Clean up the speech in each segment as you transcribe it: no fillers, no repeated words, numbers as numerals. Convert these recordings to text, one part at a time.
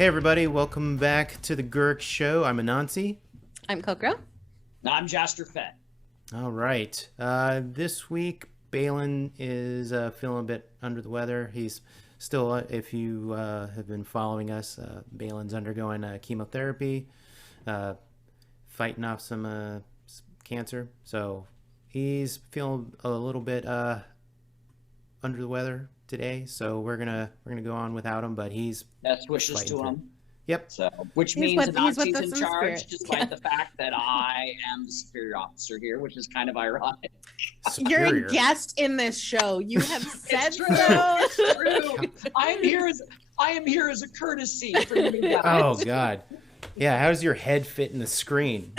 Hey everybody, welcome back to the Gurreck Show. I'm Anansi. I'm Kok'ro. I'm Jaster Fett. All right. This week, Balin is feeling a bit under the weather. He's still, if you have been following us, Balin's undergoing chemotherapy, fighting off some cancer. So he's feeling a little bit under the weather today. So we're gonna go on without him, but he's best wishes to him. Yep. So, which He's means with Anansi's us in in charge, spirit. despite the fact that I am the superior officer here, which is kind of ironic. You're superior. a guest in this show. You have said It's true. so. It's true. I am here as a courtesy for you guys. Oh God. Yeah. How does your head fit in the screen?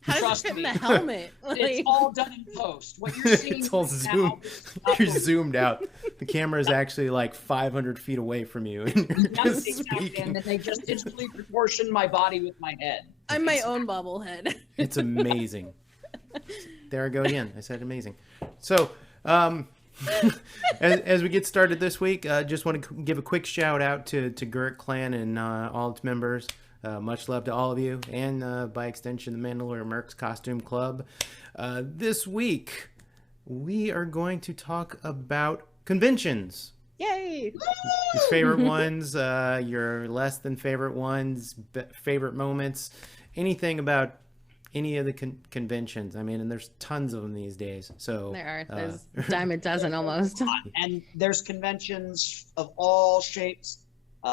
How does Trust it fit me. in the helmet? It's all done in post. What you're seeing It's all right now zoomed. is You're zoomed out. The camera is actually like 500 feet away from you, and you're just speaking. and they just digitally proportioned my body with my head. I'm my own bobblehead. It's amazing. There I go again. I said amazing. So, as we get started this week, just want to give a quick shout out to Gurreck Clan and all its members. Much love to all of you, and by extension, the Mandalorian Merc's Costume Club. This week, we are going to talk about conventions. Yay! Your favorite ones, your less than favorite ones, favorite moments, anything about any of the conventions. I mean, and there's tons of them these days. So There's a dime a dozen almost. And there's conventions of all shapes,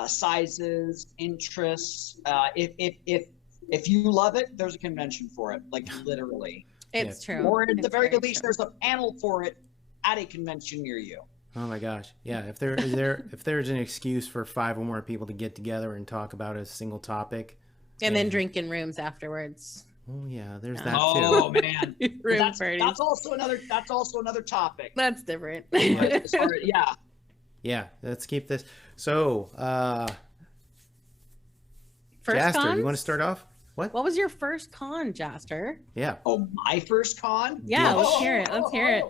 sizes, interests. If you love it, there's a convention for it, like literally. It's true. Or at It's the very true. least, there's a panel for it at a convention near you. Oh my gosh. Yeah, if there's an excuse for 5 or more people to get together and talk about a single topic. And then drink in rooms afterwards. Oh yeah, there's that Oh too. man, Room that's parties. also another topic. That's different. Yeah. Yeah, let's keep this. So, First Jaster, cons? you want to start off? What? What was your first con, Jaster? Yeah. Oh, my first con? Yeah, Yes. let's hear it. Let's hear it.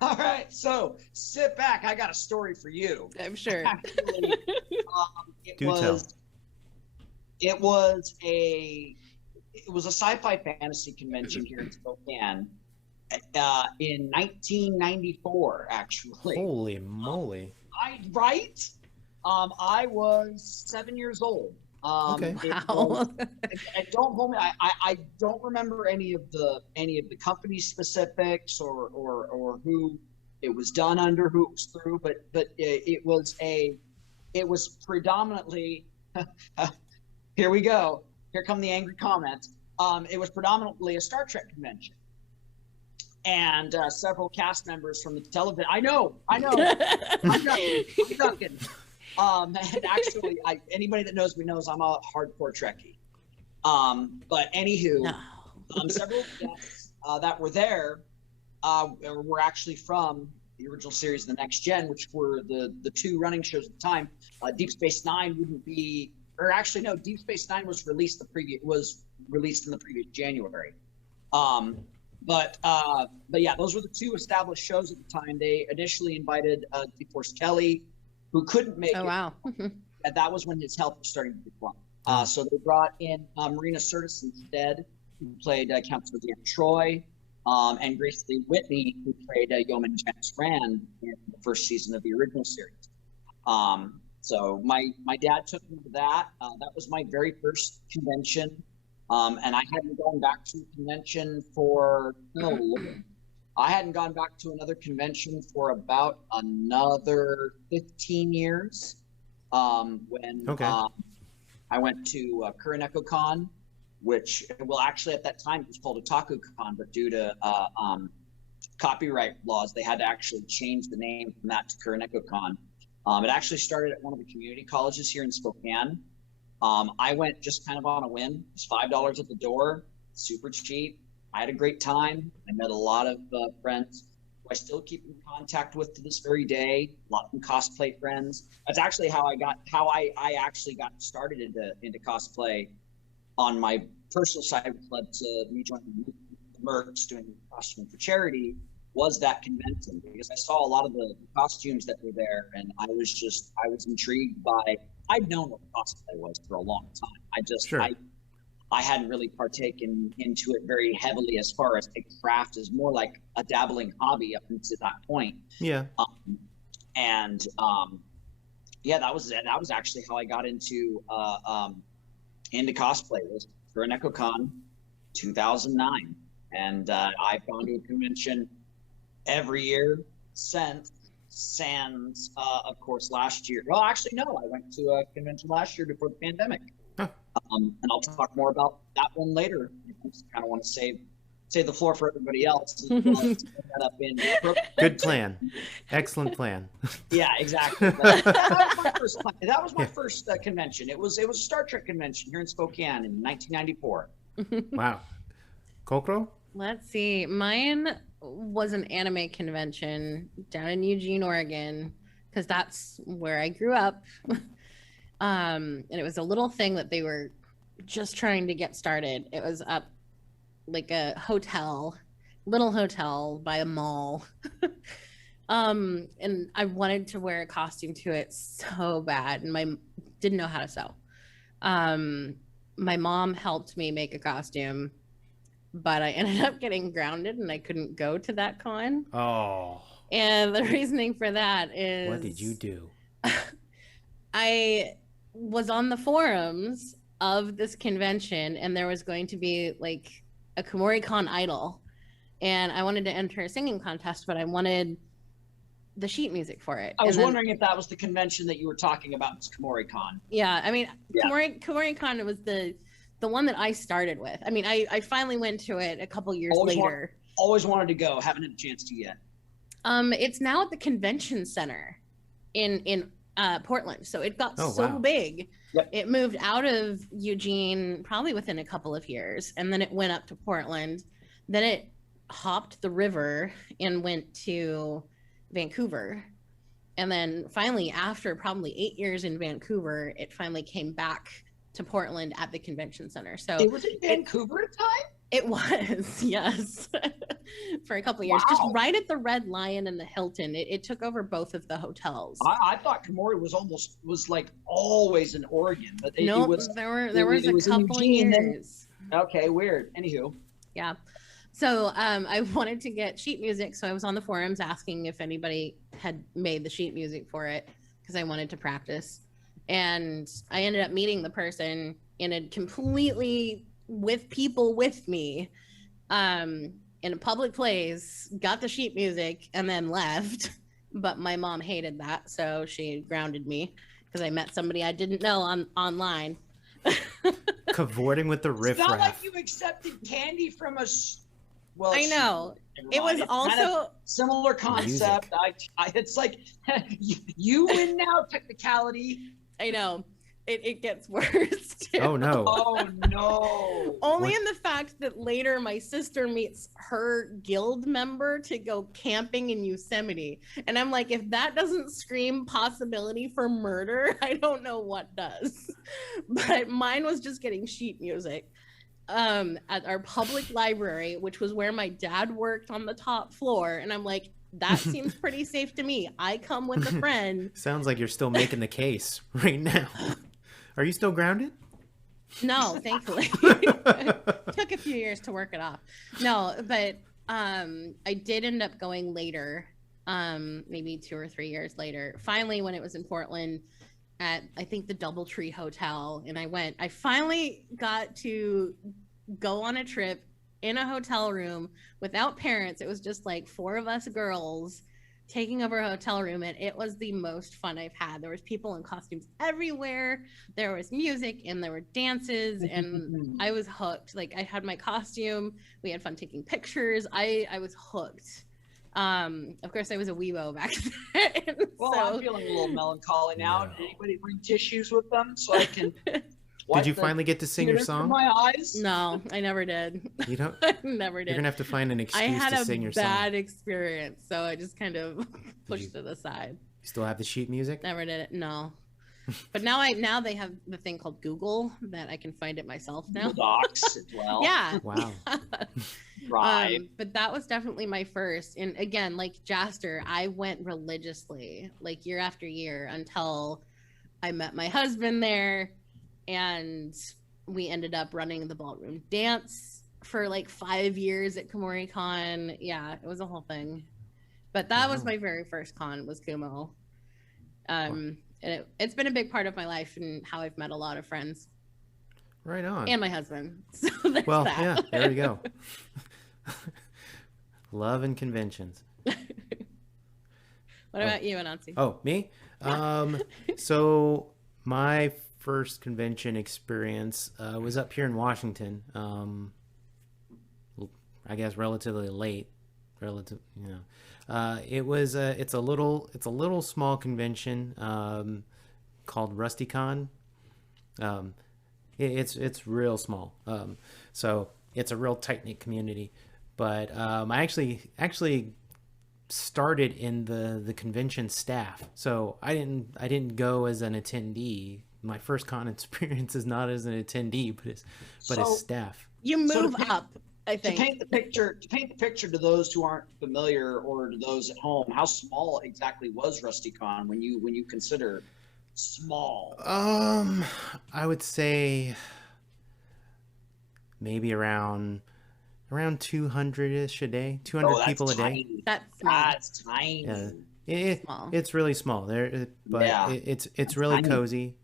All right, so sit back. I got a story for you. I'm sure. Actually, it Do was tell. it was a sci-fi fantasy convention here in Spokane in 1994. Actually, Holy moly. I was 7 years old. Okay. Wow. I don't hold me. I don't remember any of the company specifics or who it was done under, who it was through, but it was predominantly. Here we go. Here come the angry comments. It was predominantly a Star Trek convention, and several cast members from the television. I know. I'm ducking. And actually, anybody that knows me knows I'm a hardcore Trekkie. But anywho, No. several guests that were there were actually from the original series, The Next Gen, which were the 2 running shows at the time. Deep Space Nine wouldn't be, or actually no, Deep Space Nine was released in the previous January. But yeah, those were the 2 established shows at the time. They initially invited DeForest Kelly, who couldn't make Oh, it. wow. And that was when his health was starting to decline. So they brought in Marina Sirtis instead, who played Counselor Deanna Troy, and Grace Lee Whitney, who played Yeoman Janice Rand in the first season of the original series. So my dad took me to that. That was my very first convention, and I hadn't gone back to a convention for I hadn't gone back to another convention for about another 15 years. When I went to Kuroneko Con, which, well, actually at that time it was called Otaku Con, but due to copyright laws, they had to actually change the name from that to Kuroneko Con. It actually started at one of the community colleges here in Spokane. I went just kind of on a whim. It was $5 at the door, super cheap. I had a great time. I met a lot of friends who I still keep in contact with to this very day. A lot of them cosplay friends. That's actually how I actually got started into cosplay on my personal side, which led to me joining the Mercs doing costume for charity, was that convention, because I saw a lot of the costumes that were there, and I was intrigued by I'd known what cosplay was for a long time. Sure. I hadn't really partaken into it very heavily as far as a craft, is more like a dabbling hobby up until that point. Yeah. Yeah, that was it. That was actually how I got into cosplay, was for an EchoCon 2009, and I've gone to a convention every year since. Sans, of course, last year. Well, actually, no, I went to a convention last year before the pandemic. Huh. And I'll talk more about that one later. I just kind of want to save the floor for everybody else. As well as put that up in Good plan. Excellent plan. Yeah, exactly. That was my first. That was my first convention. It was a Star Trek convention here in Spokane in 1994. Wow. Kok'ro? Let's see. Mine was an anime convention down in Eugene, Oregon, because that's where I grew up. And it was a little thing that they were just trying to get started. It was up like a little hotel by a mall. And I wanted to wear a costume to it so bad, and didn't know how to sew. My mom helped me make a costume, but I ended up getting grounded and I couldn't go to that con. Oh. And the reasoning for that is, What did you do? I was on the forums of this convention, and there was going to be like a Komori-Con idol, and I wanted to enter a singing contest, but I wanted the sheet music for it. I was wondering if that was the convention that you were talking about, was Komori-Con. Yeah, I mean, yeah. Komori-Con was the one that I started with. I mean, I finally went to it a couple years later. Always wanted to go, haven't had a chance to yet. It's now at the convention center in Portland, so it got big. Yep. It moved out of Eugene probably within a couple of years, and then it went up to Portland. Then it hopped the river and went to Vancouver, and then finally, after probably 8 years in Vancouver, it finally came back to Portland at the convention center. So it was in Vancouver at the time? It was, yes, for a couple of years, just right at the Red Lion and the Hilton. It took over both of the hotels. I thought Komori was like always in Oregon, but there was a couple of years. Okay, weird. Anywho, yeah. So I wanted to get sheet music, so I was on the forums asking if anybody had made the sheet music for it, because I wanted to practice. And I ended up meeting the person in a completely with people with me in a public place, got the sheet music, and then left. But my mom hated that, so she grounded me because I met somebody I didn't know online. Cavorting with the riffraff. It's not like you accepted candy from us. Well, I know. It was also kind of similar concept. It's like you win now, technicality. I know. It gets worse too. Oh no. Oh no. Only in the fact that later my sister meets her guild member to go camping in Yosemite. And I'm like, if that doesn't scream possibility for murder, I don't know what does. But mine was just getting sheet music at our public library, which was where my dad worked on the top floor. And I'm like, that seems pretty safe to me. I come with a friend. Sounds like you're still making the case right now. Are you still grounded? No, thankfully. Took a few years to work it off. No, but I did end up going later, maybe 2 or 3 years later. Finally, when it was in Portland at, I think, the Doubletree Hotel, and I finally got to go on a trip in a hotel room without parents. It was just like 4 of us girls taking over a hotel room, and it was the most fun I've had. There was people in costumes everywhere, there was music, and there were dances, and I was hooked. Like, I had my costume, we had fun taking pictures. I was hooked. Of course, I was a weebo back then. Well, so I'm feeling a little melancholy now. No. Did anybody bring tissues with them so I can Did you finally get to sing your song? My eyes? No, I never did. You don't? I never did. You're gonna have to find an excuse to sing your song. I had a bad song. experience, so I just kind of pushed it aside. You still have the sheet music? Never did it. No. But now they have the thing called Google that I can find it myself now. Docs as well. Yeah. Wow. Right. But that was definitely my first. And again, like Jaster, I went religiously, like year after year, until I met my husband there, and we ended up running the ballroom dance for like 5 years at KomoriCon. Yeah, it was a whole thing. But that was Wow. my very first con, was Kumo. And it's been a big part of my life and how I've met a lot of friends Right on. and my husband. So there's Well, that. yeah, there you go. Love and conventions. What about you, Anansi? Oh, me? So my first convention experience was up here in Washington. I guess relatively late. It's a little small convention called RustyCon. It's real small. So it's a real tight knit community. But I actually started in the convention staff, so I didn't go as an attendee. My first con experience is not as an attendee, but as staff. You move up, I think. To paint the picture to those who aren't familiar, or to those at home, how small exactly was RustyCon when you consider small? I would say maybe around 200-ish a day, 200 people a day. Tiny. That's tiny. Yeah. It's really small there, but Yeah. it's really tiny. cozy.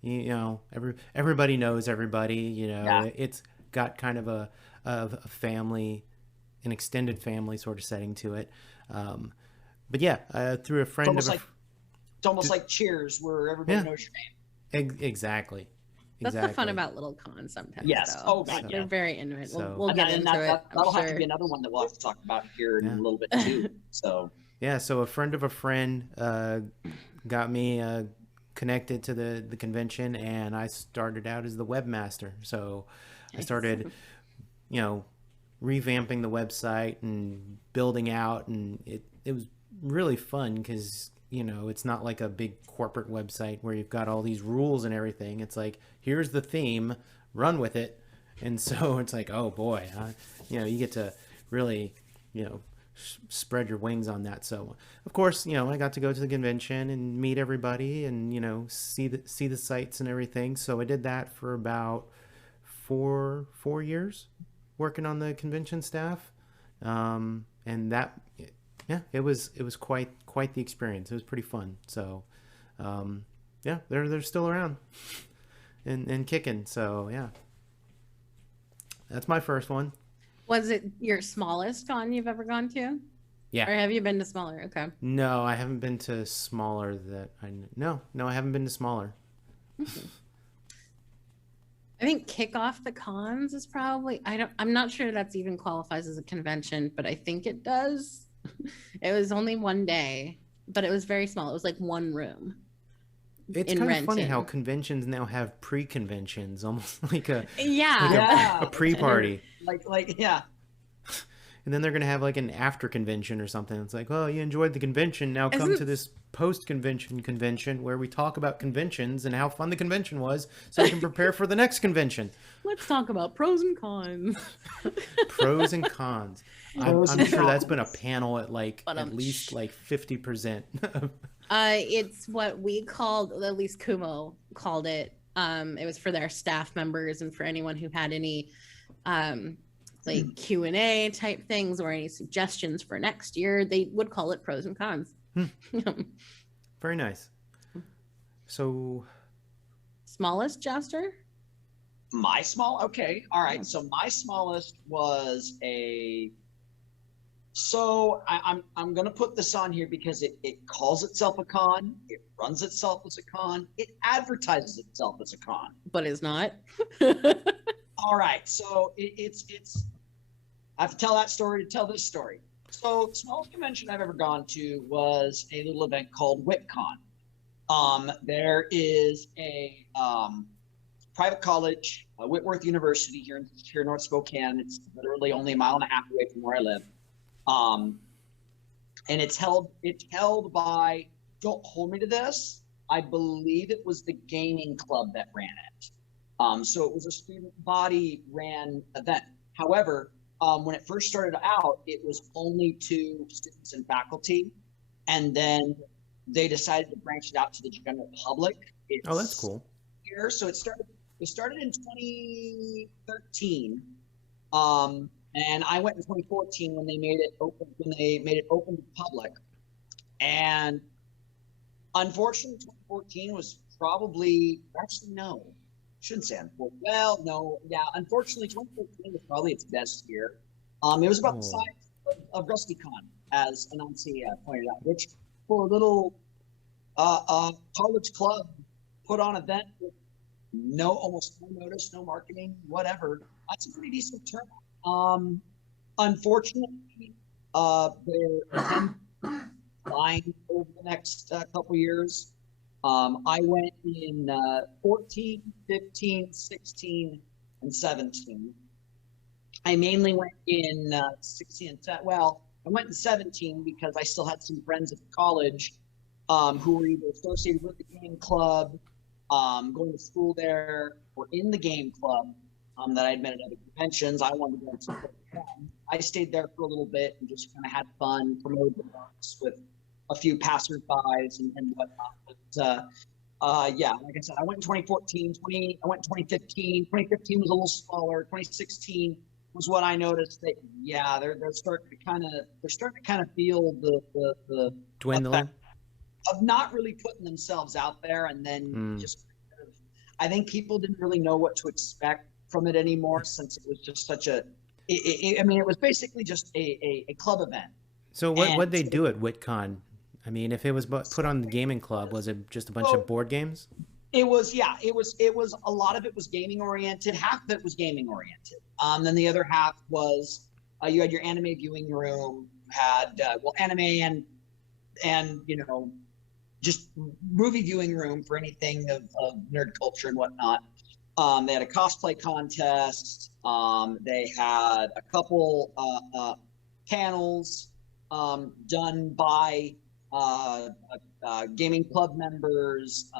Everybody knows everybody. Yeah. It's got kind of a family, an extended family sort of setting to it. But yeah, through a friend It's almost like Cheers, where everybody knows your name. Exactly. That's the fun about little cons sometimes. Yes. Though. Oh, God, They're yeah. very intimate. So- We'll get into it. That'll I'm have to sure. be another one that we'll have to talk about here in a little bit too. So Yeah, so a friend of a friend got me connected to the convention, and I started out as the webmaster. So I started, revamping the website and building out, and it was really fun because it's not like a big corporate website where you've got all these rules and everything. It's like, here's the theme, run with it. And so it's like, oh boy, you get to really spread your wings on that. So of course, I got to go to the convention and meet everybody and see the sites and everything. So I did that for about four years, working on the convention staff, and that it was quite the experience. It was pretty fun. So they're still around and kicking. So yeah, that's my first one. Was it your smallest con you've ever gone to? Yeah. Or have you been to smaller? Okay. No, I haven't been to smaller No, I haven't been to smaller. I think kick off the cons is probably, I'm not sure that's even qualifies as a convention, but I think it does. It was only one day, but it was very small. It was like one room. It's kind of funny how conventions now have pre-conventions, almost like a pre-party. Like yeah. And then they're going to have like an after convention or something. It's like, oh, you enjoyed the convention. Now come to this post-convention convention where we talk about conventions and how fun the convention was so you can prepare for the next convention. Let's talk about pros and cons. Pros and cons. I'm sure that's been a panel at at least 50%. It's what we called, at least Kumo called it. It was for their staff members and for anyone who had any like Q&A type things or any suggestions for next year. They would call it pros and cons. Very nice. So smallest Jaster? My small? Okay. All right. So my smallest was I'm going to put this on here because it calls itself a con. It runs itself as a con. It advertises itself as a con. But it's not. All right. So it's I have to tell that story to tell this story. So the smallest convention I've ever gone to was a little event called WhipCon. There is a private college, Whitworth University here in North Spokane. It's literally only a mile and a half away from where I live. And it's held by, don't hold me to this, I believe it was the gaming club that ran it. So it was a student body ran event. However, when it first started out, it was only to students and faculty. And then they decided to branch it out to the general public. Oh, that's cool. Here, so it started in 2013, and I went in 2014 when they made it open to the public. And unfortunately, 2014 was probably shouldn't say unfortunately. Well, no, yeah, unfortunately, 2014 was probably its best year. It was about the size of RustyCon, as Anansi pointed out, which for a little college club put on event with almost no notice, no marketing, whatever. That's a pretty decent turnout. Unfortunately, they're flying over the next couple years. I went in 14, 15, 16, and 17. I mainly went in 16 and 10. Well, I went in 17 because I still had some friends at college who were either associated with the game club, going to school there, or in the game club that I'd met at other conventions. I wanted to go and support them. I stayed there for a little bit and just kind of had fun, promoted the books with a few passerbys and whatnot. But yeah, like I said, I went in 2014, I went in 2015. 2015 was a little smaller. 2016 was when I noticed that they're starting to kind of feel the Dwindling of not really putting themselves out there, and then just I think people didn't really know what to expect from it anymore, since it was just such a it was basically just a club event. So what'd they do at WitCon? I mean, if it was put on the gaming club, was it just a bunch of board games? It was a lot of it was gaming oriented. Half of it was gaming oriented. Then the other half was you had your anime viewing room, had anime and just movie viewing room for anything of nerd culture and whatnot. They had a cosplay contest. They had a couple panels done by gaming club members,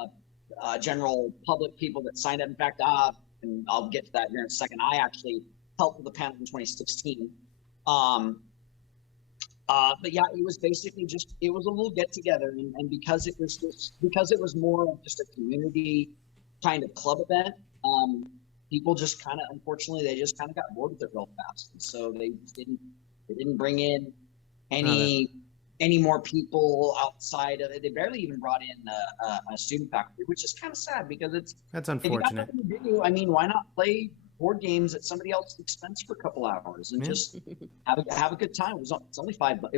general public people that signed up. In fact, and I'll get to that here in a second, I actually helped with the panel in 2016. But yeah, it was basically it was a little get together, and because it was more of just a community kind of club event, people just kind of, unfortunately, they just kind of got bored with it real fast, and so they didn't bring in any more people outside of it. They barely even brought in a student faculty, which is kind of sad, because that's unfortunate. If you got nothing to do, I mean, why not play board games at somebody else's expense for a couple hours and just have a good time? It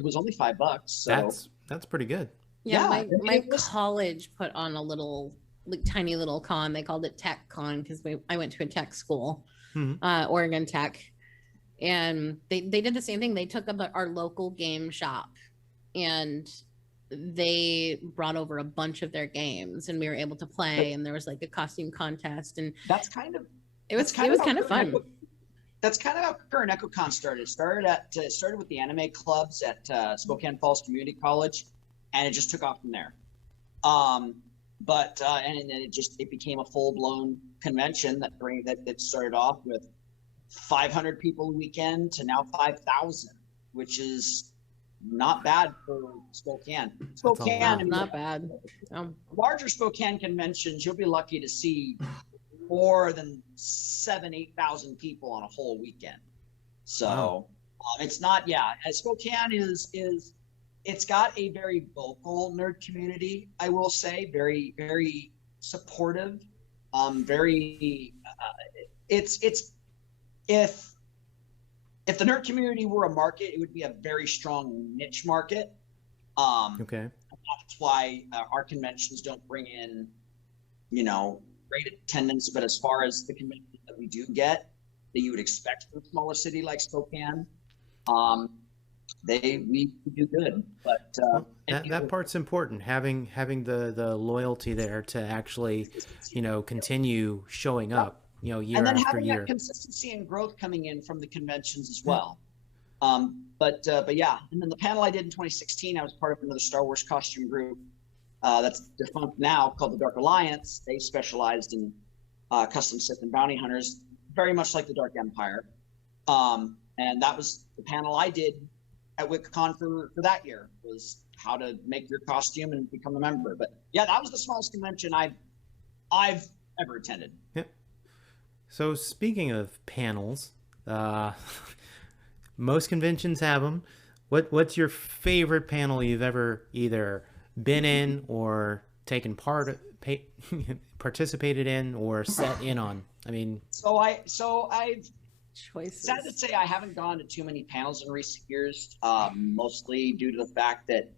was only $5. So that's pretty good. Yeah, my college put on a little tiny little con. They called it Tech Con because I went to a tech school, Oregon Tech, and they did the same thing. They took up our local game shop, and they brought over a bunch of their games, and we were able to play. And there was like a costume contest, and it was kind of fun. That's kind of how Current EchoCon started. It started with the anime clubs at Spokane Falls Community College, and it just took off from there. And then it became a full blown convention that started off with 500 people a weekend to now 5,000, which is not bad for Spokane. Not bad. Larger Spokane conventions, you'll be lucky to see more than 7,000-8,000 people on a whole weekend. So it's not. Spokane is it's got a very vocal nerd community, I will say, very, very supportive. If the nerd community were a market, it would be a very strong niche market. Okay. That's why our conventions don't bring in, great attendance. But as far as the conventions that we do get, that you would expect from a smaller city like Spokane, we do good. But that part's important. Having the loyalty there to actually, continue showing up. Year and then after having year. that consistency and growth coming in from the conventions as well. But yeah, and then the panel I did in 2016, I was part of another Star Wars costume group that's defunct now, called the Dark Alliance. They specialized in custom Sith and bounty hunters, very much like the Dark Empire. And that was the panel I did at WicCon for that year, was how to make your costume and become a member. But yeah, that was the smallest convention I've I've ever attended. Yep. So speaking of panels, most conventions have them. What's your favorite panel you've ever either been in or taken participated in or sat in on? I mean, so I've Choices. sad to say I haven't gone to too many panels in recent years, mostly due to the fact that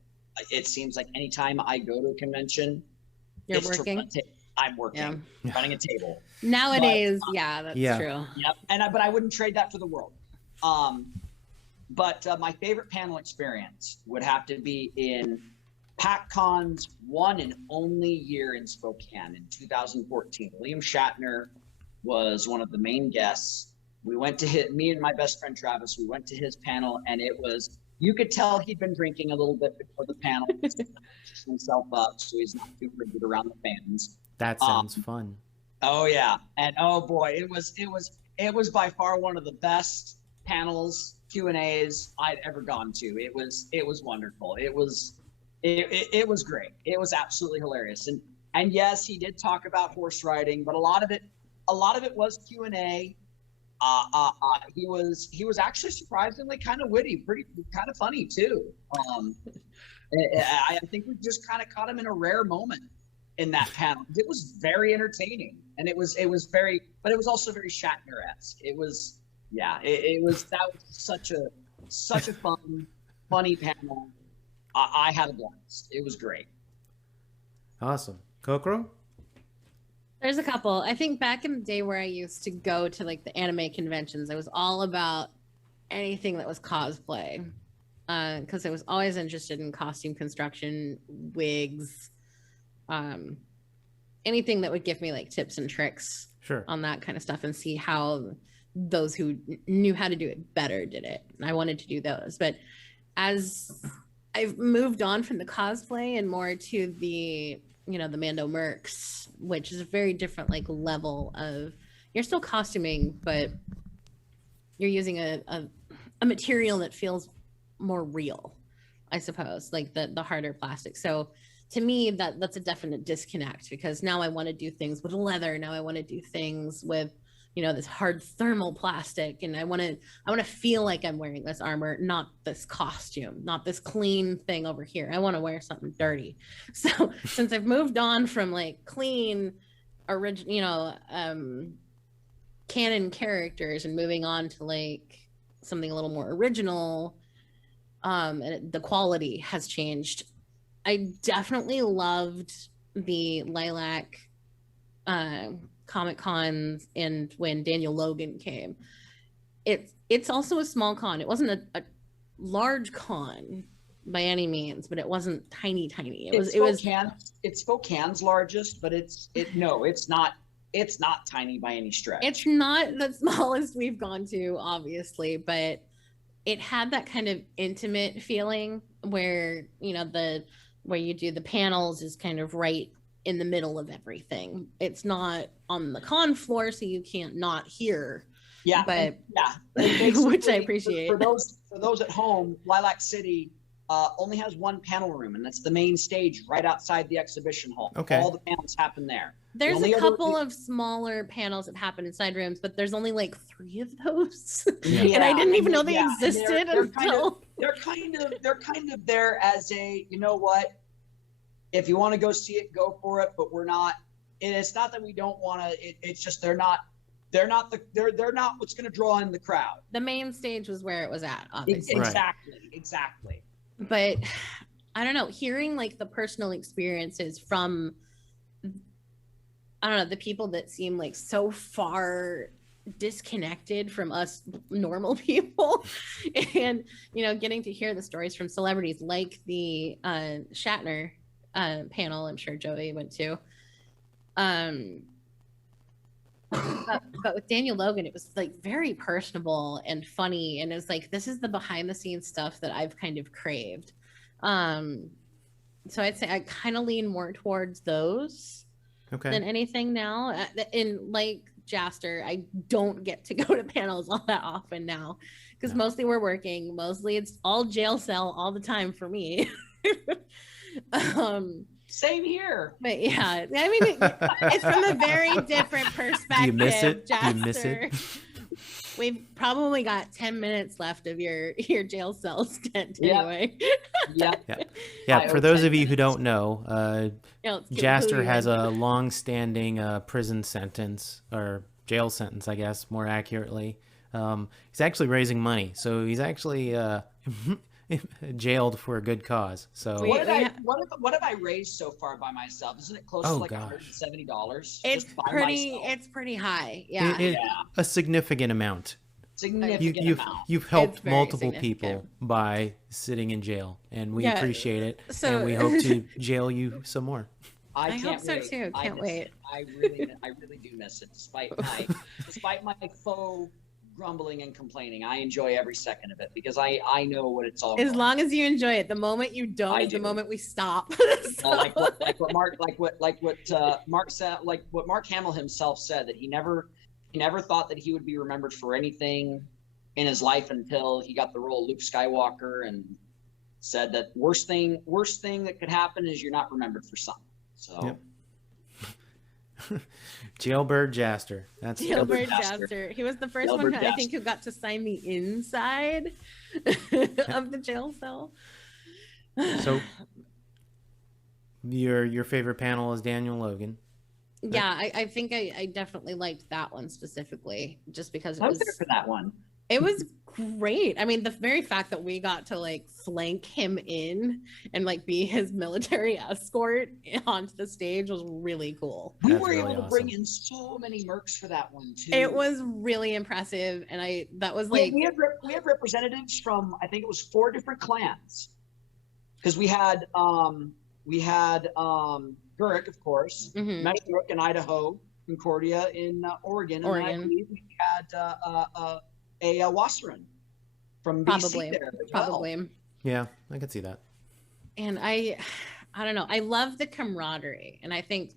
it seems like anytime I go to a convention, You're working. I'm working, running a table. Nowadays, that's true. Yep. But I wouldn't trade that for the world. But my favorite panel experience would have to be in PacCon's one and only year in Spokane in 2014. William Shatner was one of the main guests. We went to me and my best friend Travis, we went to his panel, and it was, you could tell he'd been drinking a little bit before the panel, himself up, so he's not too rigid around the fans. That sounds fun. Oh yeah, and oh boy, it was by far one of the best panels, Q&As I'd ever gone to. It was wonderful. It was great. It was absolutely hilarious. And yes, he did talk about horse riding, but a lot of it was Q&A. He was actually surprisingly kind of witty, pretty kind of funny too. I think we just kind of caught him in a rare moment in that panel. It was very entertaining, and it was very, but it was also very Shatner-esque. It was such a funny panel. I had a blast. It was great. Awesome. Kok'ro? There's a couple. I think back in the day where I used to go to like the anime conventions, I was all about anything that was cosplay, because I was always interested in costume construction, wigs, anything that would give me like tips and tricks on that kind of stuff, and see how those who knew how to do it better did it. And I wanted to do those. But as I've moved on from the cosplay and more to the the Mando Mercs, which is a very different like level of, you're still costuming, but you're using a material that feels more real, I suppose, like the harder plastic. So to me, that's a definite disconnect, because now I want to do things with leather. Now I want to do things with this hard thermal plastic, and I want to feel like I'm wearing this armor, not this costume, not this clean thing over here. I want to wear something dirty. So since I've moved on from like clean original canon characters and moving on to like something a little more original, and the quality has changed. I definitely loved the Lilac Comic Cons, and when Daniel Logan came. It's also a small con. It wasn't a large con by any means, but it wasn't tiny. It's Spokane's largest, but it's not tiny by any stretch. It's not the smallest we've gone to, obviously, but it had that kind of intimate feeling where where you do the panels is kind of right in the middle of everything. It's not on the con floor, so you can't not hear. Yeah, but which I appreciate. For those at home, Lilac City only has one panel room, and that's the main stage right outside the exhibition hall. Okay. All the panels happen there. There's a couple of smaller panels that happen inside rooms, but there's only like 3 of those. Yeah. And I didn't even know they existed until they're kind of there as a, if you want to go see it, go for it, but we're not, and it's not that we don't want to, it's just they're not what's going to draw in the crowd. The main stage was where it was at, obviously. Exactly. But I don't know, hearing like the personal experiences from, I don't know, the people that seem like so far disconnected from us normal people, and getting to hear the stories from celebrities like the Shatner panel I'm sure Joey went to, but with Daniel Logan, it was like very personable and funny, and it was like, this is the behind the scenes stuff that I've kind of craved. So I'd say I kind of lean more towards those than anything now. And like Jaster, I don't get to go to panels all that often now, because mostly we're working, mostly it's all jail cell all the time for me. Same here. But yeah, I mean, it's from a very different perspective. You miss it? Jaster. You miss it? We've probably got 10 minutes left of your jail cell stint anyway. Yeah. Yeah. For those of you who don't know, Jaster has a a long-standing prison sentence, or jail sentence, I guess, more accurately. He's actually raising money, so he's actually jailed for a good cause. So what have I raised so far by myself? Isn't it close to like $170? It's pretty high. Yeah. A significant amount. You've helped multiple people by sitting in jail, and we appreciate it. So, and we hope to jail you some more. I hope so too. Can't wait. I really do miss it, despite my faux grumbling and complaining. I enjoy every second of it because I know what it's all about. As long as you enjoy it. The moment you don't is the moment we stop. So. like what Mark said, like what Mark Hamill himself said, that he never thought that he would be remembered for anything in his life until he got the role of Luke Skywalker, and said that worst thing that could happen is you're not remembered for something. So. Yep. Jailbird Jaster. That's Jailbird Jaster. He was the first one I think who got to sign the inside of the jail cell. So your favorite panel is Daniel Logan. Yeah, I think I definitely liked that one specifically, just because I was there for that one. It was great. I mean, the very fact that we got to like flank him in and like be his military escort onto the stage was really cool. We were able to bring in so many mercs for that one too. It was really impressive, and that was like we had representatives from, I think it was 4 different clans, because we had Gurreck, of course, Meshrook in Idaho, Concordia in Oregon, and I believe we had a Wasserin from BC there as probably. Well. Yeah, I could see that. And I don't know. I love the camaraderie, and I think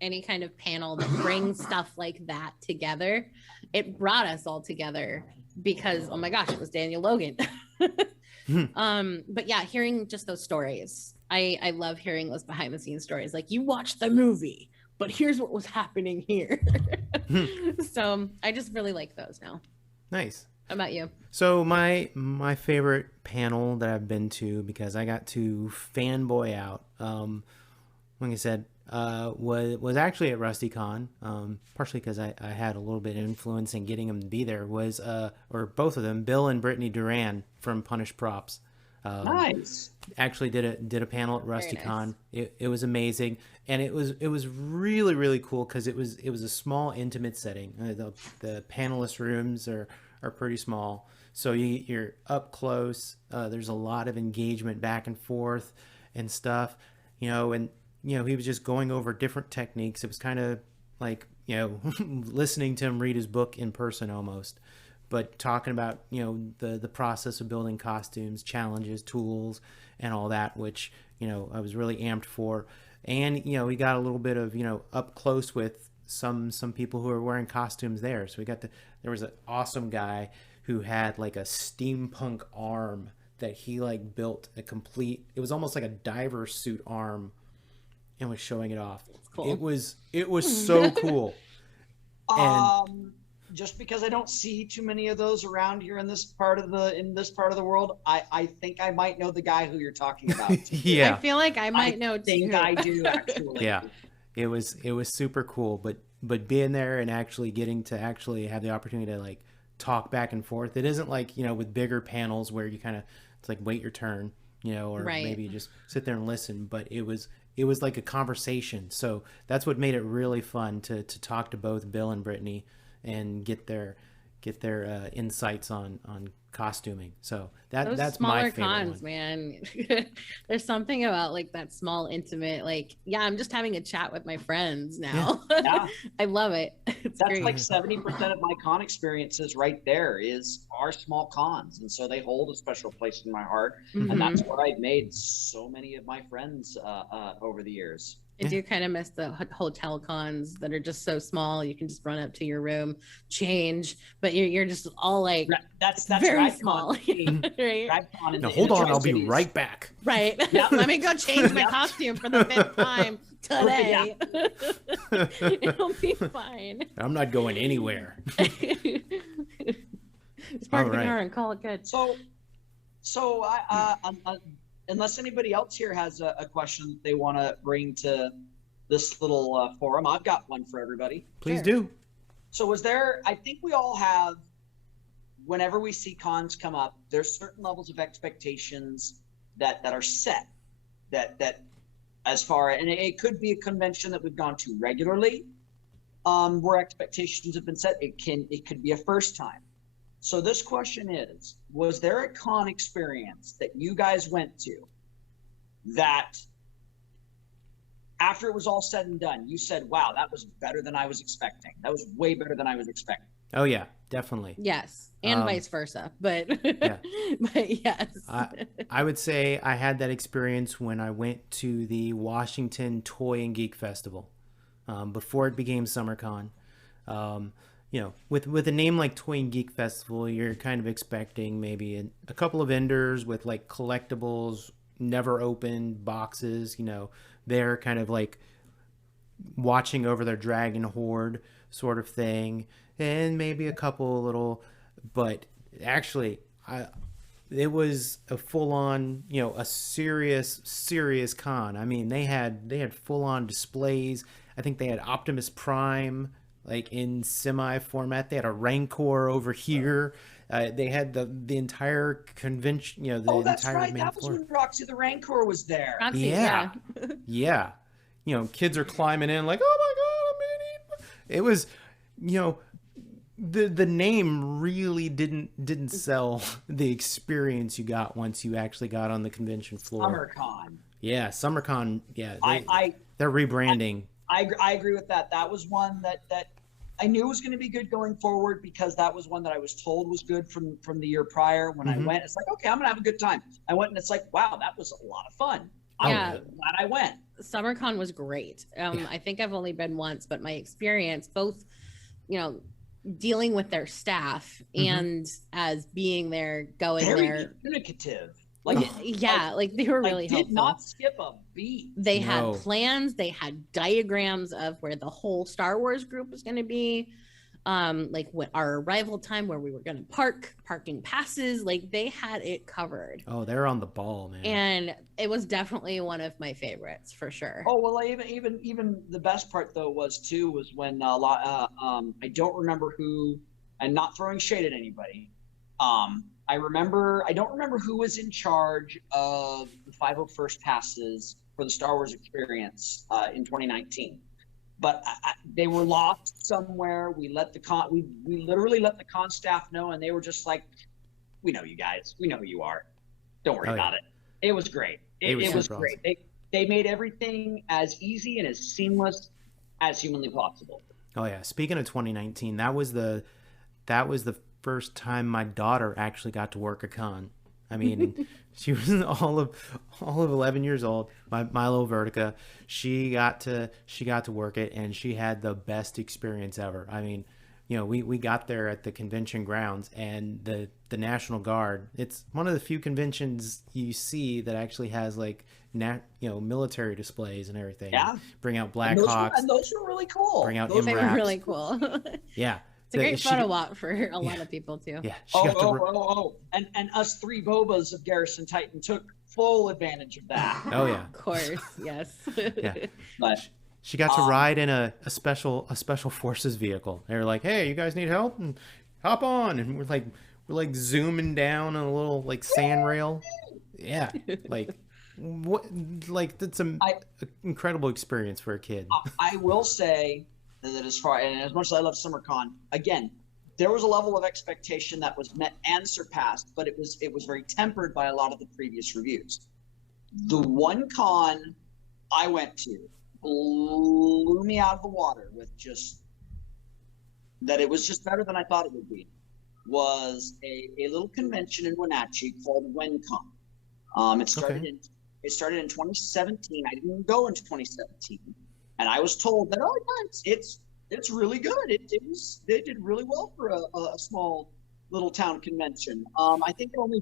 any kind of panel that brings stuff like that together, it brought us all together because, oh my gosh, it was Daniel Logan. But yeah, hearing just those stories, I love hearing those behind the scenes stories. Like, you watched the movie, but here's what was happening here. So I just really like those now. Nice. How about you? So my favorite panel that I've been to, because I got to fanboy out, like I said, was actually at RustyCon, partially because I had a little bit of influence in getting them to be there, was or both of them, Bill and Brittany Duran from Punish Props. Nice. Actually did a panel at RustyCon. Nice. It was amazing, and it was really, really cool because it was a small, intimate setting. The panelist rooms are pretty small, so you're up close. There's a lot of engagement back and forth and stuff, and he was just going over different techniques. It was kind of like listening to him read his book in person almost, but talking about the process of building costumes, challenges, tools, and all that, which I was really amped for. And we got a little bit of up close with some people who are wearing costumes there. So there was an awesome guy who had like a steampunk arm that he like built it was almost like a diver suit arm, and was showing it off. Cool. It was so cool. And just because I don't see too many of those around here in this part of the world, I think I might know the guy who you're talking about. Yeah, I feel like I might know. Think I do actually. Yeah, it was super cool. But being there and actually getting to actually have the opportunity to like talk back and forth. It isn't like with bigger panels where you kind of it's like wait your turn, or maybe you just sit there and listen. But it was like a conversation. So that's what made it really fun to talk to both Bill and Brittany and get their insights on costuming. So that's my favorite cons, one. Man. There's something about like that small, intimate, like, yeah, I'm just having a chat with my friends now. Yeah. I love it. That's great. Like 70% of my con experiences right there are small cons, and so they hold a special place in my heart. And that's where I've made so many of my friends over the years. I do kind of miss the hotel cons that are just so small. You can just run up to your room, change, but you're just all like that's very Grad small. Con, Right. Grad Con in Now the- hold in the on, I'll be Tri-Cities. right back. Right. Yep. Let me go change my Yep. costume for the 5th time today. It'll be fine. I'm not going anywhere. Just park the All right. car and call it good. So unless anybody else here has a question that they want to bring to this little forum, I've got one for everybody. Please Sure. do. So I think we all have, whenever we see cons come up, there's certain levels of expectations that are set, that as far, and it could be a convention that we've gone to regularly, where expectations have been set. It could be a first time. So this question is, was there a con experience that you guys went to that after it was all said and done, you said, wow, that was better than I was expecting. That was way better than I was expecting. Oh yeah, definitely. Yes, and vice versa, but Yeah. but yes. I would say I had that experience when I went to the Washington Toy and Geek Festival before it became SummerCon. You know, with a name like Toy and Geek Festival, you're kind of expecting maybe a couple of vendors with like collectibles, never opened boxes. You know, they're kind of like watching over their dragon horde sort of thing, and maybe a couple little, but actually it was a full-on, you know, a serious con. I mean, they had full-on displays. I think they had Optimus Prime like in semi format. They had a Rancor over here. They had the entire convention, you know, the that's entire right. main That was floor. when Roxy the Rancor was there. Roxy, Yeah. Yeah. You know, kids are climbing in like, oh my God, I'm gonna eat. It was, you know, the name really didn't sell the experience you got once you actually got on the convention floor. SummerCon. Yeah, SummerCon. Yeah, I they're rebranding. I agree with that. That was one that I knew was going to be good going forward, because that was one that I was told was good from the year prior. When I went, it's like, okay, I'm going to have a good time. I went and it's like, wow, that was a lot of fun. I'm glad I went. SummerCon was great. I think I've only been once, but my experience, both, you know, dealing with their staff and as being there, going Very there, communicative. like they were really did helpful. not skip a beat. They No. had plans, they had diagrams of where the whole Star Wars group was going to be, like what our arrival time, where we were going to parking passes, like they had it covered. Oh, they're on the ball, man. And it was definitely one of my favorites for sure. Oh well, even the best part though was when I don't remember who, and not throwing shade at anybody. I don't remember who was in charge of the 501st passes for the Star Wars experience in 2019, but they were lost somewhere. We literally let the con staff know, and they were just like, "We know you guys. We know who you are. Don't worry about it." It was great. It was super great. They made everything as easy and as seamless as humanly possible. Oh yeah. Speaking of 2019, that was the first time my daughter actually got to work a con. I mean, she was all of 11 years old. My little Vertica, she got to work it, and she had the best experience ever. I mean, you know, we got there at the convention grounds, and the National Guard. It's one of the few conventions you see that actually has like military displays and everything. Yeah. Bring out Black And Hawks. those were really cool. Bring out They were MRAPs. really cool. Yeah. It's a great She- photo op for a lot of people too. Yeah. She got to And us three Bobas of Garrison Titan took full advantage of that. Oh yeah. Of course, yes. Yeah. But She got to ride in a special forces vehicle. They were like, "Hey, you guys need help? And hop on!" And we're like zooming down on a little like sand rail. Yeah, like what? Like that's an incredible experience for a kid. I will say that as much as I love SummerCon, again, there was a level of expectation that was met and surpassed, but it was very tempered by a lot of the previous reviews. The one con I went to blew me out of the water with just that it was just better than I thought it would be. Was a little convention in Wenatchee called WenCon. It started in 2017. I didn't go in 2017, and I was told that it's really good. They did really well for a small little town convention. I think it only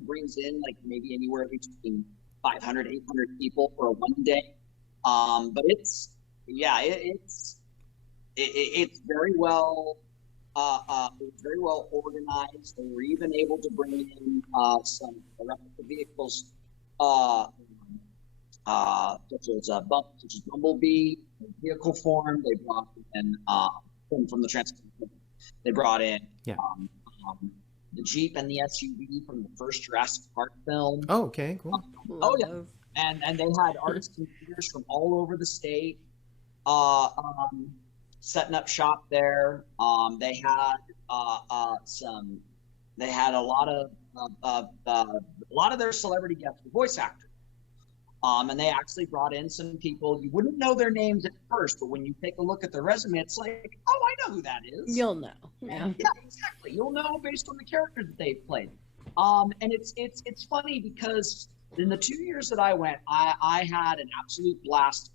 brings in like maybe anywhere between 500, 800 people for a one day. But it's very well very well organized. They were even able to bring in some replica vehicles, such as Bumblebee vehicle form. They brought in from the Transformers. They brought in the Jeep and the SUV from the first Jurassic Park film. Oh, okay, cool. And they had artists and leaders from all over the state setting up shop there. They had a lot of their celebrity guests were voice actors. And they actually brought in some people you wouldn't know their names at first, but when you take a look at their resume, it's like, oh, I know who that is. You'll know. Yeah, exactly. You'll know based on the characters that they've played. And it's funny because in the 2 years that I went, I had an absolute blast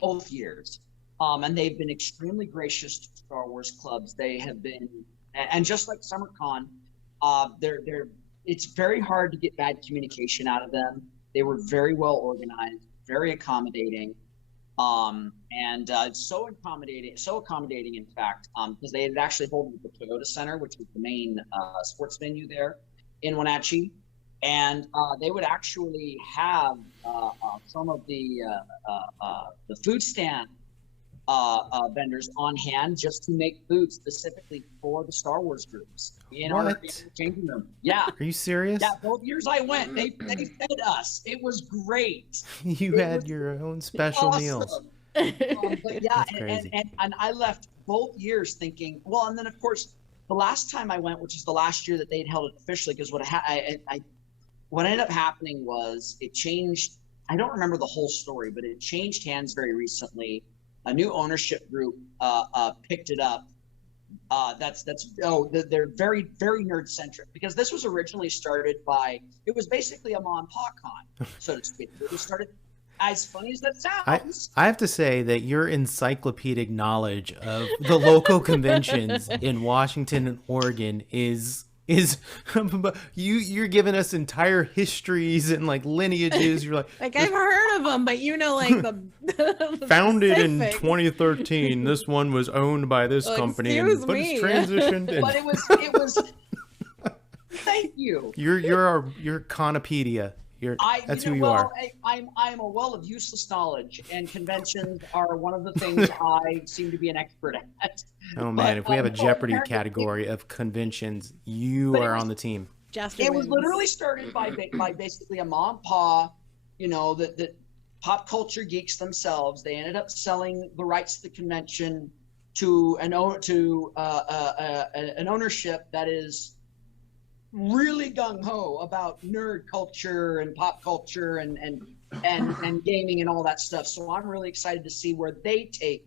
both years. And they've been extremely gracious to Star Wars clubs. They have been, and just like SummerCon, it's very hard to get bad communication out of them. They were very well organized, very accommodating, and so accommodating, in fact, because they had actually held the Toyota Center, which is the main sports venue there in Wenatchee, and they would actually have some of the food stand vendors on hand just to make food specifically for the Star Wars groups in our changing room. Yeah. Are you serious? Yeah, both years I went, they fed us. It was great. You had your own special meals. But yeah, That's crazy. and I left both years thinking, well, and then of course the last time I went, which is the last year that they'd held it officially, because what ended up happening was it changed. I don't remember the whole story, but it changed hands very recently. A new ownership group picked it up. They're very, very nerd centric, because this was originally started by, it was basically a mom and pop con, so to speak. It was started, as funny as that sounds. I have to say that your encyclopedic knowledge of the local conventions in Washington and Oregon is you're giving us entire histories and like lineages. You're like I've heard of them, but like the founded in specifics. 2013. This one was owned by this company, but it's transitioned. But it was. Thank you. You're Conopedia. That's who you are. I'm a well of useless knowledge, and conventions are one of the things I seem to be an expert at. Oh man, if we have a Jeopardy category of conventions, you are on the team. It was literally started by basically a mom and pa, the pop culture geeks themselves. They ended up selling the rights to the convention to an ownership that is really gung-ho about nerd culture and pop culture and gaming and all that stuff. So I'm really excited to see where they take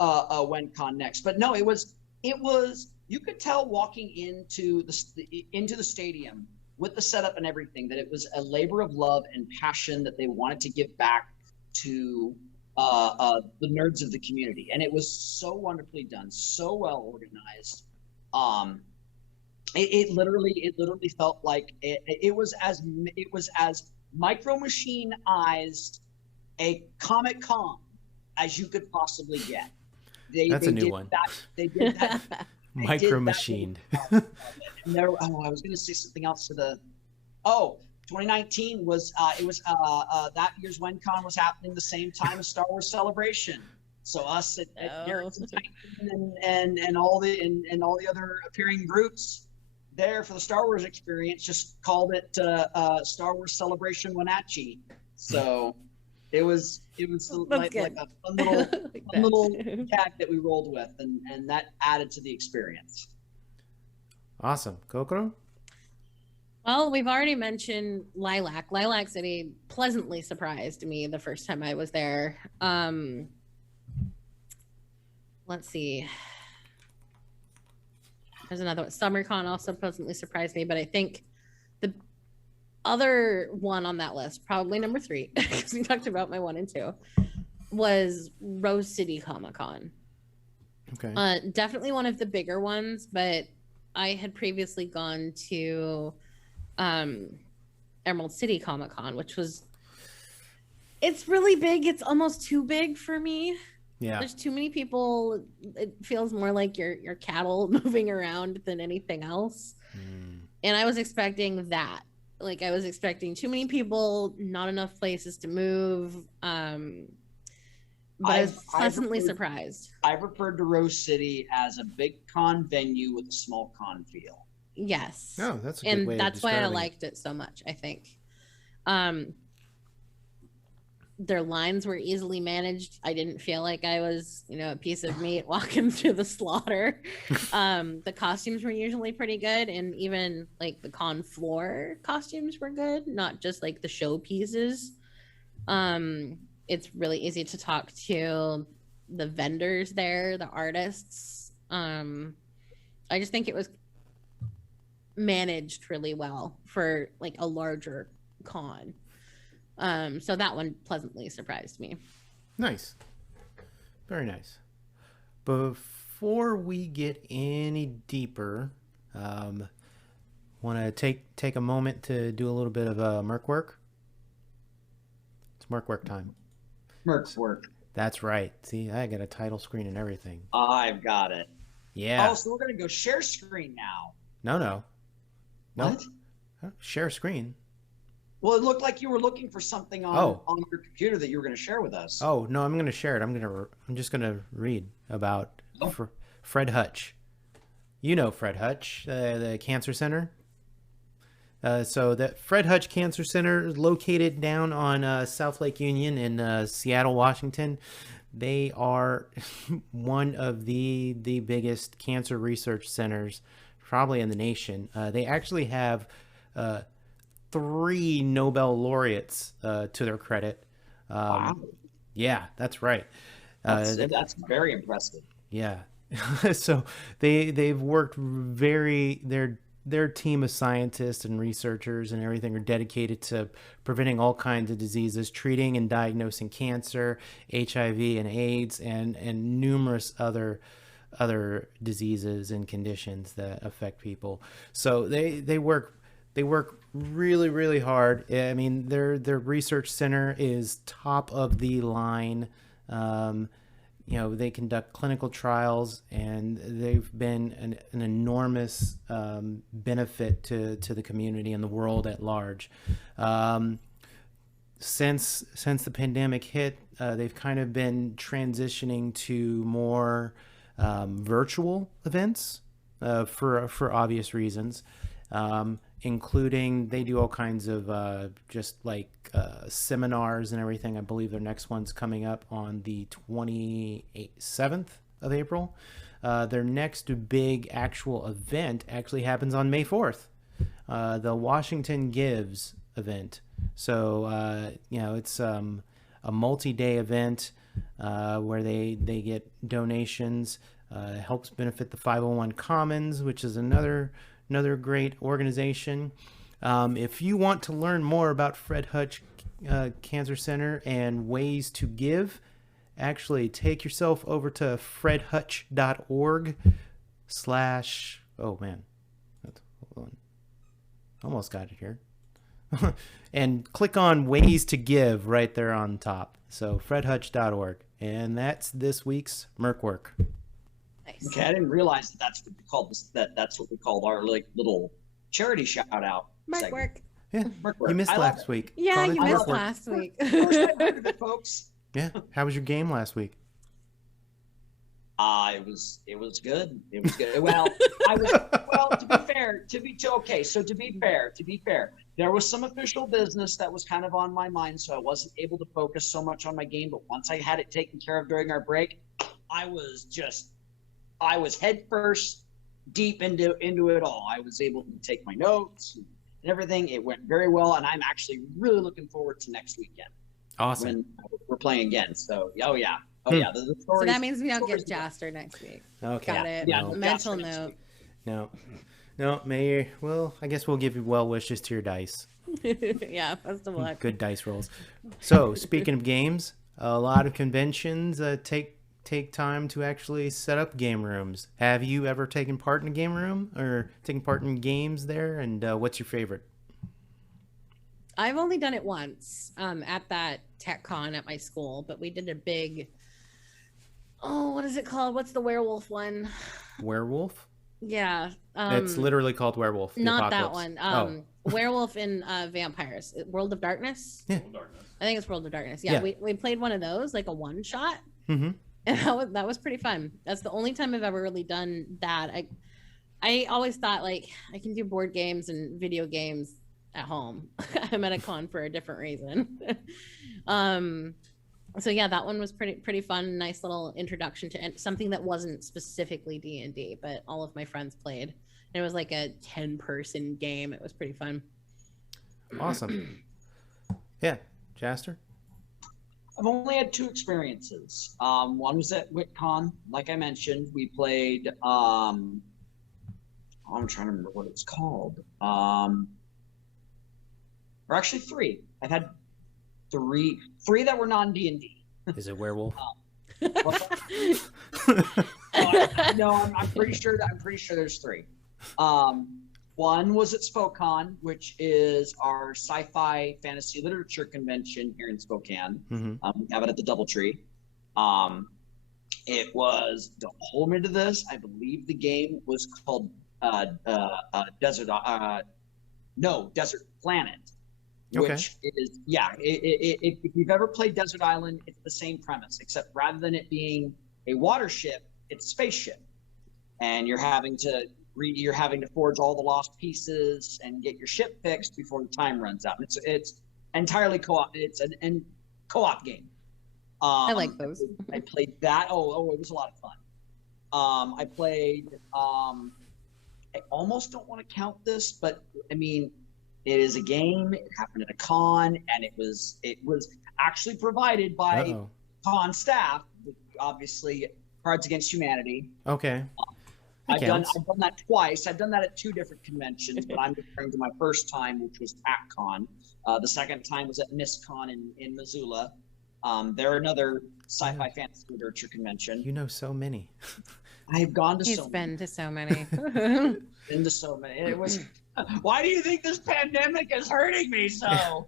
WenCon next. But no, it was you could tell walking into the stadium with the setup and everything that it was a labor of love and passion that they wanted to give back to the nerds of the community. And it was so wonderfully done, so well organized. It literally felt like it was as Micro Machine-ized a Comic-Con as you could possibly get. That's a new one. They did that. Micro Machined. I was going to say something else to the. 2019 was that year's WenCon was happening the same time as Star Wars Celebration. So us at Garrett's and all the other appearing groups there for the Star Wars experience just called it Star Wars Celebration Wenatchee. So it was like a fun little gag that we rolled with, and that added to the experience. Awesome. Kok'ro? Well, we've already mentioned Lilac. Lilac City pleasantly surprised me the first time I was there. Let's see. There's another one. SummerCon also pleasantly surprised me, but I think the other one on that list, probably number 3, because we talked about my 1 and 2, was Rose City Comic Con. Okay. Definitely one of the bigger ones, but I had previously gone to Emerald City Comic Con, which was, it's really big. It's almost too big for me. Yeah. There's too many people. It feels more like your cattle moving around than anything else. And I was expecting that. Like, I was expecting too many people, not enough places to move. But I was pleasantly surprised. I've referred to Rose City as a big con venue with a small con feel. Yes. Oh, that's a good way and that's of why I describing liked it so much, I think. Their lines were easily managed. I didn't feel like I was, a piece of meat walking through the slaughter. The costumes were usually pretty good, and even like the con floor costumes were good, not just like the show pieces. It's really easy to talk to the vendors there, the artists. I just think it was managed really well for like a larger con. So that one pleasantly surprised me. Nice. Very nice. Before we get any deeper, want to take a moment to do a little bit of Merc work? It's Merc work time. Merc's work. That's right. See, I got a title screen and everything. I've got it. Yeah. Oh, so we're going to go share screen now. No. What? Share screen. Well, it looked like you were looking for something on your computer that you were going to share with us. Oh, no, I'm going to share it. I'm just going to read about Fred Hutch. You know Fred Hutch, the Cancer Center. So the Fred Hutch Cancer Center is located down on South Lake Union in Seattle, Washington. They are one of the biggest cancer research centers probably in the nation. They actually have 3 Nobel laureates to their credit. Wow. Yeah, that's right. That's very impressive. Yeah. So they've worked their team of scientists and researchers and everything are dedicated to preventing all kinds of diseases, treating and diagnosing cancer, HIV and AIDS, and numerous other diseases and conditions that affect people. So they work really, really hard. I mean, their research center is top of the line. They conduct clinical trials, and they've been an enormous benefit to the community and the world at large. Since the pandemic hit, they've kind of been transitioning to more virtual events for obvious reasons. Including they do all kinds of just like seminars and everything. I believe their next one's coming up on the 27th of April. Their next big actual event actually happens on May 4th, the Washington Gives event. So, it's a multi-day event where they get donations, helps benefit the 501 Commons, which is another great organization. If you want to learn more about Fred Hutch Cancer Center and ways to give, actually take yourself over to fredhutch.org/ oh man, hold on, almost got it here. And click on ways to give right there on top. So fredhutch.org, and that's this week's Merc work. Nice. Okay, I didn't realize that's what we called this. That's what we called our little charity shout out. Merc work. Yeah, Merc work. you missed last week. Yeah, Call it you Merc missed work. last week. First I heard of it, folks. Yeah, how was your game last week? It was good. It was good. Well, to be fair, there was some official business that was kind of on my mind, so I wasn't able to focus so much on my game. But once I had it taken care of during our break, I was head first deep into it all. I was able to take my notes and everything. It went very well, and I'm actually really looking forward to next weekend. Awesome. When we're playing again. So, oh yeah. The stories, So that means we don't get Jaster next week. Okay. Got it. Yeah, Mental Jaster next note. week. No, Mayor. Well, I guess we'll give you well wishes to your dice. Yeah, best of luck. Good dice rolls. So, speaking of games, a lot of conventions take take time to actually set up game rooms. Have you ever taken part in a game room or taken part in games there? And what's your favorite? I've only done it once at that tech con at my school, but we did a big, what is it called? What's the werewolf one? Werewolf? Yeah. It's literally called Werewolf. Not Apocalypse. that one. Werewolf and Vampires. World of Darkness? Yeah. I think it's World of Darkness. Yeah. We played one of those, like a one shot. Mm-hmm. And that was pretty fun. That's the only time I've ever really done that. I always thought, like, I can do board games and video games at home. I'm at a con for a different reason. So yeah, that one was pretty fun. Nice little introduction to something that wasn't specifically D&D, but all of my friends played. And it was like a 10-person game. It was pretty fun. Awesome. Yeah, Jaster? I've only had 2 experiences. One was at WitCon, like I mentioned. We played. I'm trying to remember what it's called. Or actually 3. I've had three that were non-D&D. Is it Werewolf? No, I'm pretty sure there's 3. One was at Spokane, which is our sci-fi fantasy literature convention here in Spokane. Mm-hmm. We have it at the Doubletree. It was, don't hold me to this, I believe the game was called Desert Planet. Which is, if you've ever played Desert Island, it's the same premise, except rather than it being a water ship, it's a spaceship. And you're having to forge all the lost pieces and get your ship fixed before the time runs out. It's entirely co-op. It's a co-op game. I like those. I played that. Oh, it was a lot of fun. I played, I almost don't want to count this, but I mean, it is a game. It happened at a con, and it was actually provided by con staff. Obviously, Cards Against Humanity. Okay. I've done that twice. I've done that at 2 different conventions, but I'm referring to my first time, which was at con. The second time was at MissCon in Missoula. They're another sci-fi fantasy literature convention. You know so many. I've gone to He's so been to so many. Been to so many. It was. Why do you think this pandemic is hurting me so?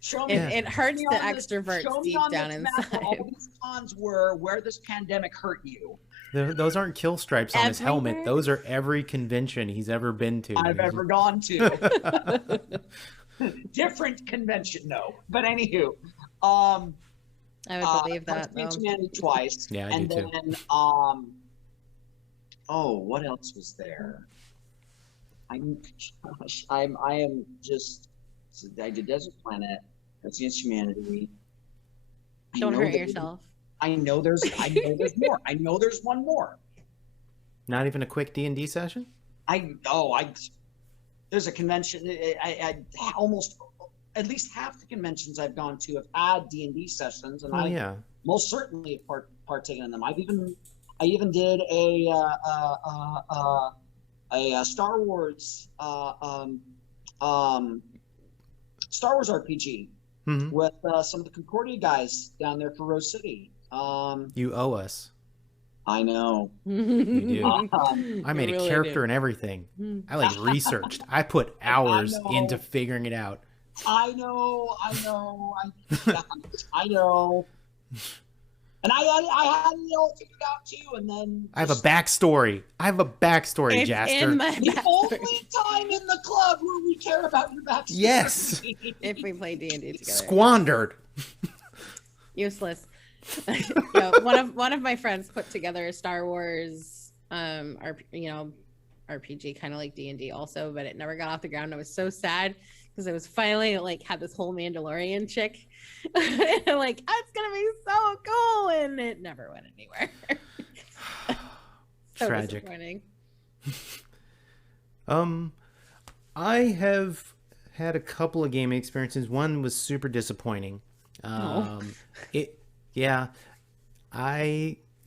Show me. It hurts the extroverts deep down inside. All these cons were where this pandemic hurt you. Those aren't kill stripes on his helmet. Those are every convention he's ever been to. I've ever gone to. Different convention, no. But anywho, I would believe that. Humanity twice. Yeah, I do too. And then, what else was there? I did Desert Planet. That's Against Humanity. Don't hurt yourself. I know there's more. I know there's one more. Not even a quick D&D session? There's a convention. I almost at least half the conventions I've gone to have had D&D sessions, and I most certainly have partaken in them. I even did a Star Wars RPG with some of the Concordia guys down there for Rose City. You owe us. I know. You do. I made a character and everything. I researched. I put hours into figuring it out. I know. And I had it all figured out too, and then I have a backstory. Jaster. The only time in the club where we care about your backstory. Yes. If we play D&D together. Squandered. Useless. One of my friends put together a Star Wars RPG, kind of like D&D also, but it never got off the ground. I was so sad because it was finally had this whole Mandalorian chick. And I'm like, it's gonna be so cool, and it never went anywhere. So tragic. Disappointing. I have had a couple of gaming experiences. One was super disappointing. I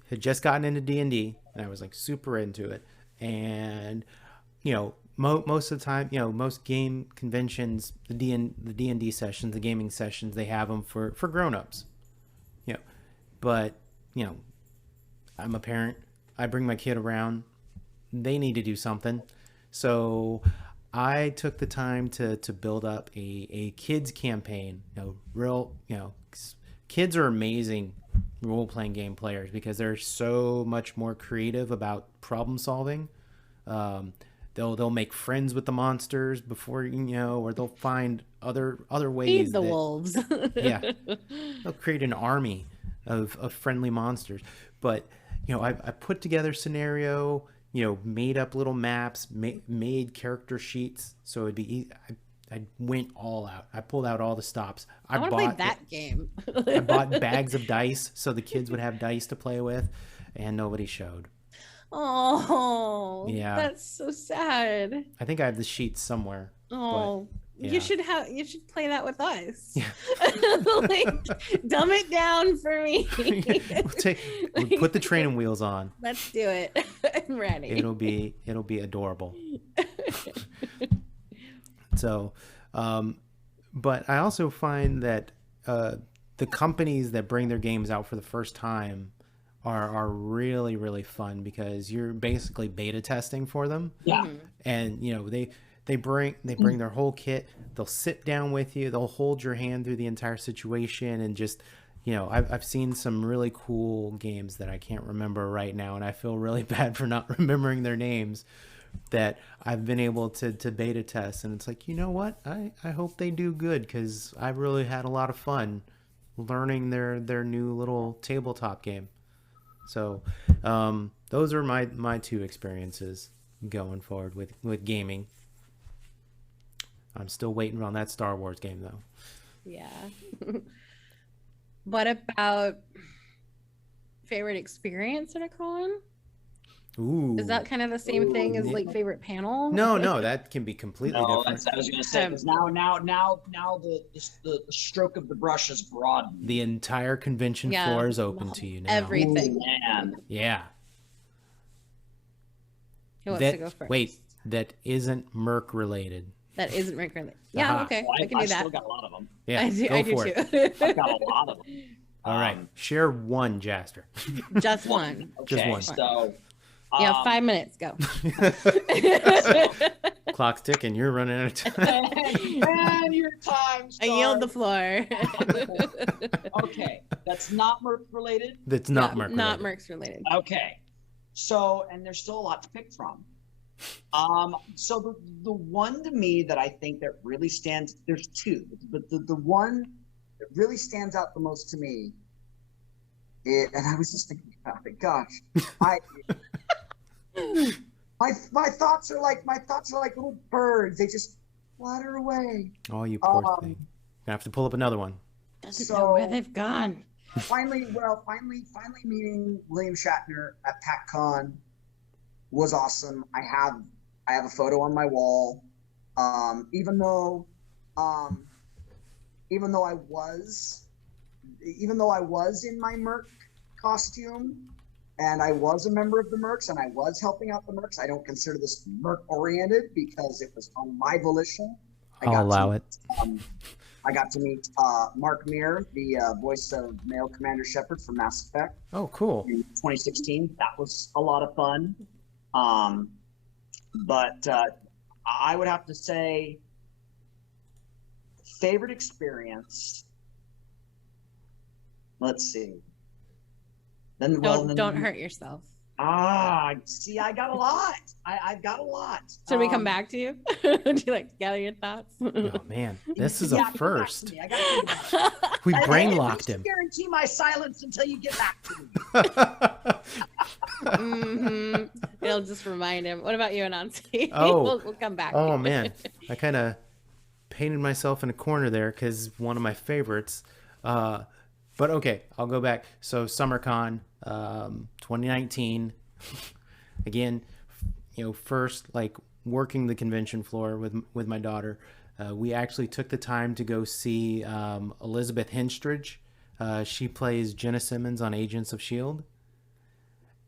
had just gotten into D&D, and I was super into it, and most of the time, most game conventions, the D&D sessions, the gaming sessions, they have them for grown-ups, but I'm a parent. I bring my kid around. They need to do something. So I took the time to build up a kids campaign. Kids are amazing role-playing game players because they're so much more creative about problem solving. They'll make friends with the monsters before or they'll find other ways. Feed the wolves. Yeah, they'll create an army of friendly monsters. But I put together scenario. Made up little maps, made character sheets, so it'd be easy. I went all out. I pulled out all the stops. I want to play that game. I bought bags of dice so the kids would have dice to play with, and nobody showed. Oh, yeah, that's so sad. I think I have the sheets somewhere. Oh, yeah. you should play that with us. Yeah. Dumb it down for me. We'll put the training wheels on. Let's do it. I'm ready. It'll be adorable. So, but I also find that the companies that bring their games out for the first time are really, really fun because you're basically beta testing for them. Yeah. And they bring their whole kit. They'll sit down with you. They'll hold your hand through the entire situation and just I've seen some really cool games that I can't remember right now, and I feel really bad for not remembering their names that I've been able to beta test. And it's like, you know what? I hope they do good because I really had a lot of fun learning their new little tabletop game. So those are my two experiences going forward with gaming. I'm still waiting on that Star Wars game though. Yeah. What about favorite experience at a con? Ooh. Is that kind of the same thing as like favorite panel? No, that can be completely different. I was going to say, because now the stroke of the brush is broadened. The entire convention floor is open to you now. Everything. Ooh, man. Yeah. Who wants to go first? Wait, that isn't Merc related. That isn't Merc related. Yeah, okay. Well, I can do that. I still got a lot of them. Yeah, I do for too. I've got a lot of them. All right. Share one, Jaster. Just one. Okay, Just one. So, You have 5 minutes. Go. Clock's ticking. You're running out of time. and your time starts. I yield the floor. Okay, that's not Merc related. That's not Merc related. Not Merc's related. Okay, so and there's still a lot to pick from. So the one to me that I think that really stands, there's two, but the one that really stands out the most to me, and I was just thinking about it. Gosh, my thoughts are like little birds. They just flutter away. Oh, you poor thing. I have to pull up another one. Doesn't know where they've gone. Finally meeting William Shatner at PacCon was awesome. I have a photo on my wall. Even though I was in my Merc costume and I was a member of the Mercs and I was helping out the Mercs, I don't consider this Merc oriented because it was on my volition. I'll allow it. I got to meet Mark Meir, the voice of male Commander Shepard from Mass Effect. Oh, cool. In 2016. That was a lot of fun. But I would have to say favorite experience. Let's see. Don't hurt yourself. See, I got a lot. I've got a lot. Should we come back to you? Do you like to gather your thoughts? Oh man, this is a first. I got We brain locked him. Guarantee my silence until you get back to me. It'll just remind him. What about you, Anansi? Oh, we'll come back. Oh man, I kind of painted myself in a corner there because one of my favorites. But okay, I'll go back. So SummerCon 2019. Again, first like working the convention floor with my daughter. We actually took the time to go see Elizabeth Henstridge. She plays Jenna Simmons on Agents of S.H.I.E.L.D.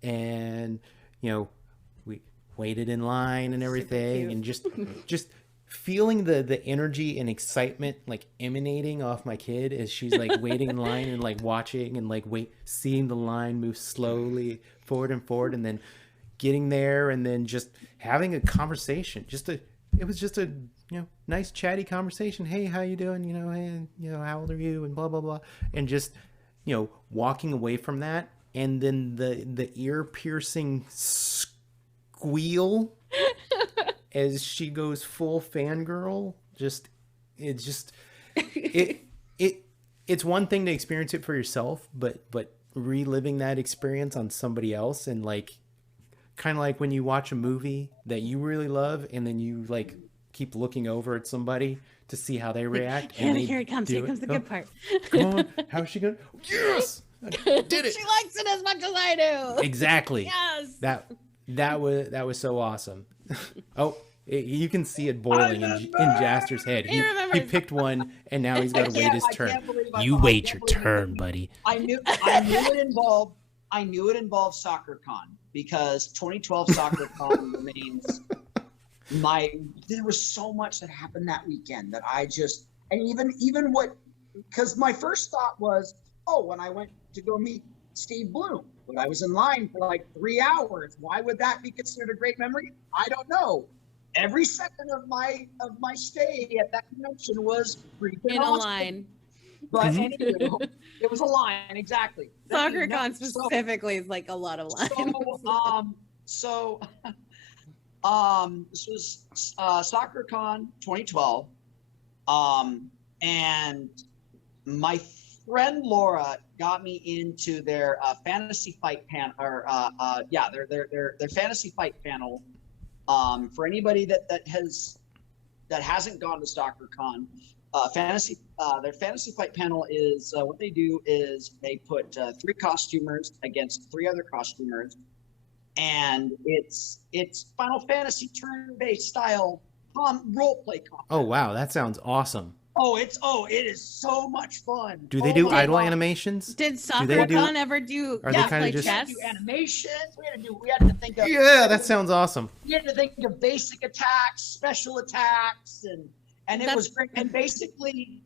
And we waited in line and everything and just feeling the energy and excitement like emanating off my kid as she's like waiting in line and like watching and like seeing the line move slowly forward and then getting there and then just having a conversation. It was just a nice chatty conversation. Hey, how you doing? Hey, how old are you? And blah blah blah. And just walking away from that, and then the ear piercing squeal as she goes full fangirl. It's one thing to experience it for yourself, but reliving that experience on somebody else, and like kind of like when you watch a movie that you really love and then you like keep looking over at somebody to see how they react. Here it comes. Here comes the good part. Come on, how's she going? Yes, I did it. She likes it as much as I do. Exactly. Yes. That was so awesome. Oh, you can see it boiling in Jaster's head. He picked one, and now he's got to wait his turn. You wait your turn, buddy. I knew it involved. I knew it involved SoccerCon, because 2012 SoccerCon remains there was so much that happened that weekend that because my first thought was, when I went to go meet Steve Bloom, but I was in line for like 3 hours. Why would that be considered a great memory? I don't know. Every second of my stay at that convention was freaking in awesome. A line. But anyway, it was a line, exactly. SoccerCon specifically is like a lot of lines. This was SoccerCon 2012, and my friend Laura got me into their fantasy fight panel, their fantasy fight panel. For anybody that hasn't gone to SoccerCon, their fantasy fight panel is what they do is they put 3 costumers against 3 other costumers, and it's Final Fantasy turn-based style role play combat. Oh wow, that sounds awesome. It is so much fun. Do they do idle animations? Did SoccerCon ever do cosplay chess? Do animations. We had to think of. Yeah, that sounds awesome. We had to think of basic attacks, special attacks, and it was great. And basically,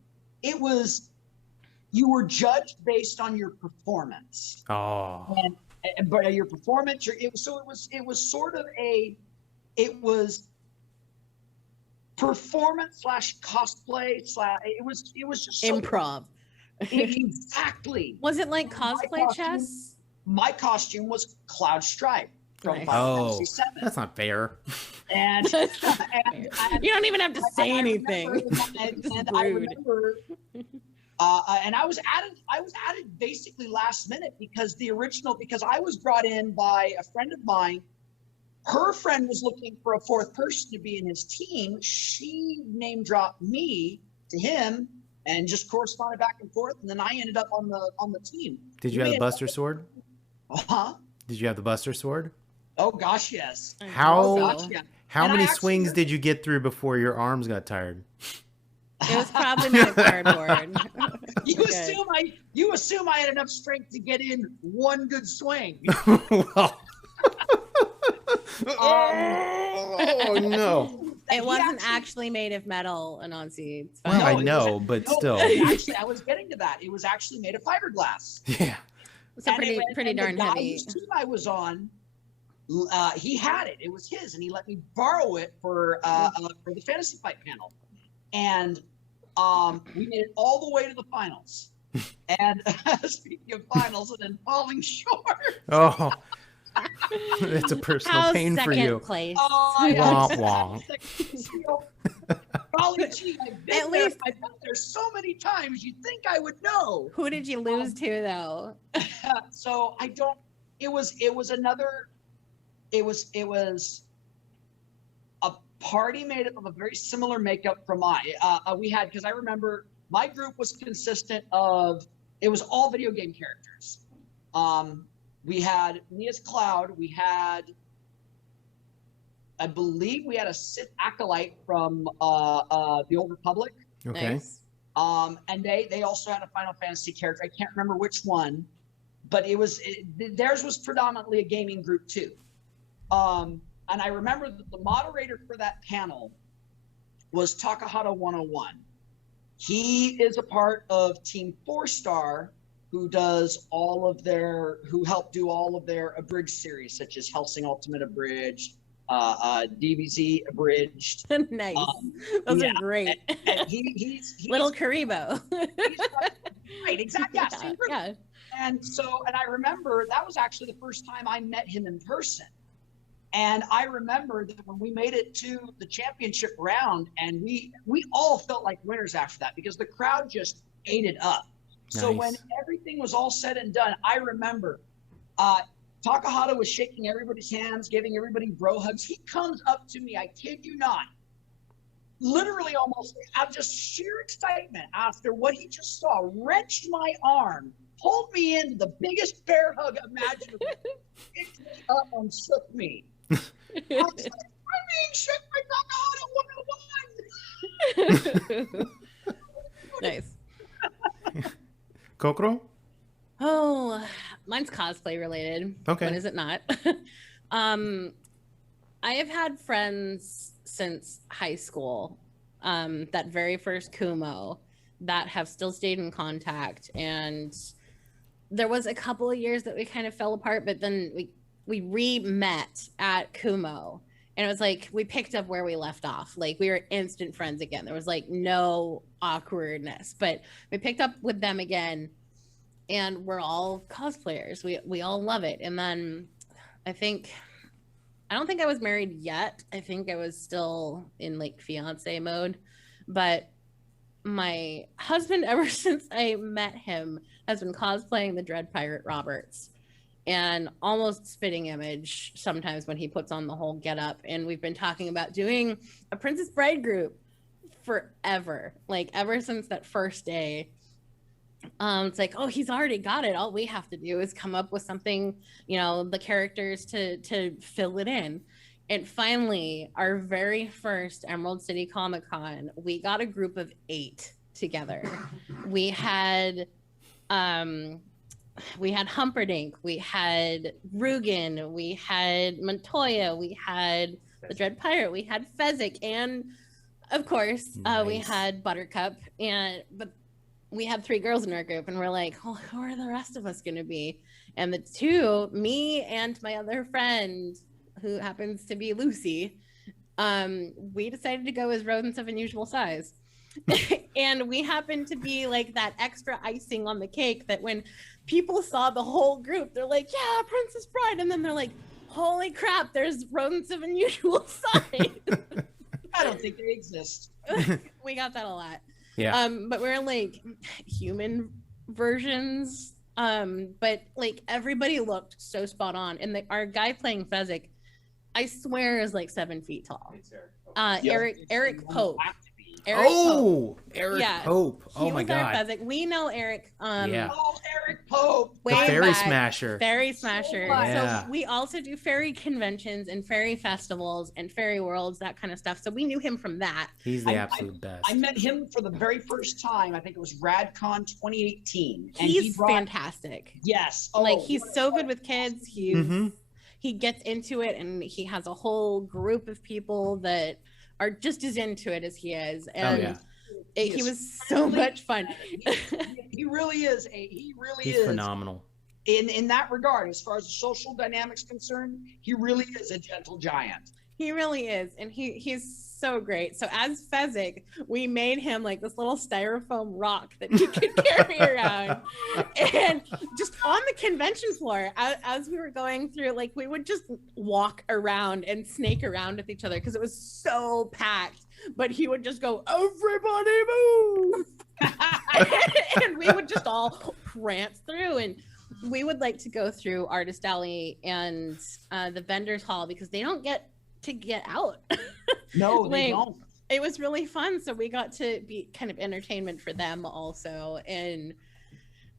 you were judged based on your performance. Oh. But your performance, it was performance / cosplay / it was just so improv. Exactly. Was it like cosplay chess? My costume was Cloud Stripe from Nice. Final Fantasy VII. That's not fair. And you don't even have to say anything. I remember, and I was added basically last minute because I was brought in by a friend of mine. Her friend was looking for a 4th person to be in his team. She name dropped me to him and just corresponded back and forth, and then I ended up on the team. Did you have the Buster Sword? Uh-huh. Did you have the Buster Sword? Oh gosh, yes. How many swings did you get through before your arms got tired? It was probably made of cardboard. You assume I had enough strength to get in one good swing. Well. Oh no! It wasn't actually made of metal, Anansi. Well, I know, but still. Actually, I was getting to that. It was actually made of fiberglass. Yeah. It's pretty darn the guy heavy. whose team I was on, he had it. It was his, and he let me borrow it for the fantasy fight panel. And we made it all the way to the finals. And speaking of finals, and then falling short. Oh. It's a personal pain for you. Place. Womp womp. At least I've been there so many times. You'd think I would know. Who did you lose to though? So I don't. It was a party made up of a very similar makeup from we had, because I remember my group was consistent of, it was all video game characters. We had me as Cloud. We had, I believe, we had a Sith acolyte from the Old Republic. Okay. Nice. And they also had a Final Fantasy character. I can't remember which one, but theirs was predominantly a gaming group too. And I remember that the moderator for that panel was Takahata 101. He is a part of Team 4-Star, who helped do all of their abridged series, such as Hellsing Ultimate Abridged, DBZ Abridged. Nice. Those are great. And he's Little Karibo. he's right, exactly. Yeah, same group. Yeah. And I remember that was actually the first time I met him in person. And I remember that when we made it to the championship round, and we all felt like winners after that, because the crowd just ate it up. Nice. So when everything was all said and done, I remember Takahata was shaking everybody's hands, giving everybody bro hugs. He comes up to me, I kid you not, literally almost out of just sheer excitement after what he just saw, wrenched my arm, pulled me into the biggest bear hug imaginable, picked me up and shook me. I was like, I'm being shook by Takahata 101. Nice. Kok'ro? Oh, mine's cosplay related. Okay. When is it not? I have had friends since high school, that very first Kumo, that have still stayed in contact. And there was a couple of years that we kind of fell apart, but then we re-met at Kumo. And it was like, we picked up where we left off. Like, we were instant friends again. There was like no awkwardness, but we picked up with them again. And we're all cosplayers. We all love it. And then I don't think I was married yet. I think I was still in like fiance mode. But my husband, ever since I met him, has been cosplaying the Dread Pirate Roberts, and almost spitting image sometimes when he puts on the whole getup. And we've been talking about doing a Princess Bride group forever, like ever since that first day. It's like, oh, he's already got it. All we have to do is come up with something, the characters to fill it in. And finally, our very first Emerald City Comic Con, we got a group of 8 together. We had Humperdinck, we had Rugen, we had Montoya, we had the Dread Pirate, we had Fezzik, and of course, we had Buttercup. But we had 3 girls in our group, and we're like, oh, who are the rest of us going to be? And the 2, me and my other friend, who happens to be Lucy, we decided to go as rodents of unusual size. And we happened to be like that extra icing on the cake that when people saw the whole group, they're like, yeah, Princess Bride. And then they're like, holy crap, there's rodents of unusual size. I don't think they exist. We got that a lot. Yeah. But we're like human versions. But like everybody looked so spot on. And our guy playing Fezzik, I swear, is like 7 feet tall. Eric Pope. Eric Pope. Oh my God. Fezzik. We know Eric. Oh, Eric Pope. The Fairy Smasher. Fairy Smasher. Yeah. So we also do fairy conventions and fairy festivals and fairy worlds, that kind of stuff. So we knew him from that. He's the absolute best. I met him for the very first time. I think it was RadCon 2018. And he's fantastic. Yes. Like, he's so good with kids. He gets into it, and he has a whole group of people that are just as into it as he is. And he was so much fun. He really is. He's phenomenal. In that regard, as far as the social dynamics concerned, he really is a gentle giant. He really is. And he's so great. So as Fezzik, we made him like this little styrofoam rock that he could carry around. And just on the convention floor, as we were going through, like, we would just walk around and snake around with each other because it was so packed. But he would just go, everybody move! And we would just all prance through. And we would like to go through Artist Alley and the vendors hall because they don't get to get out. No, they don't. It was really fun. So we got to be kind of entertainment for them also. And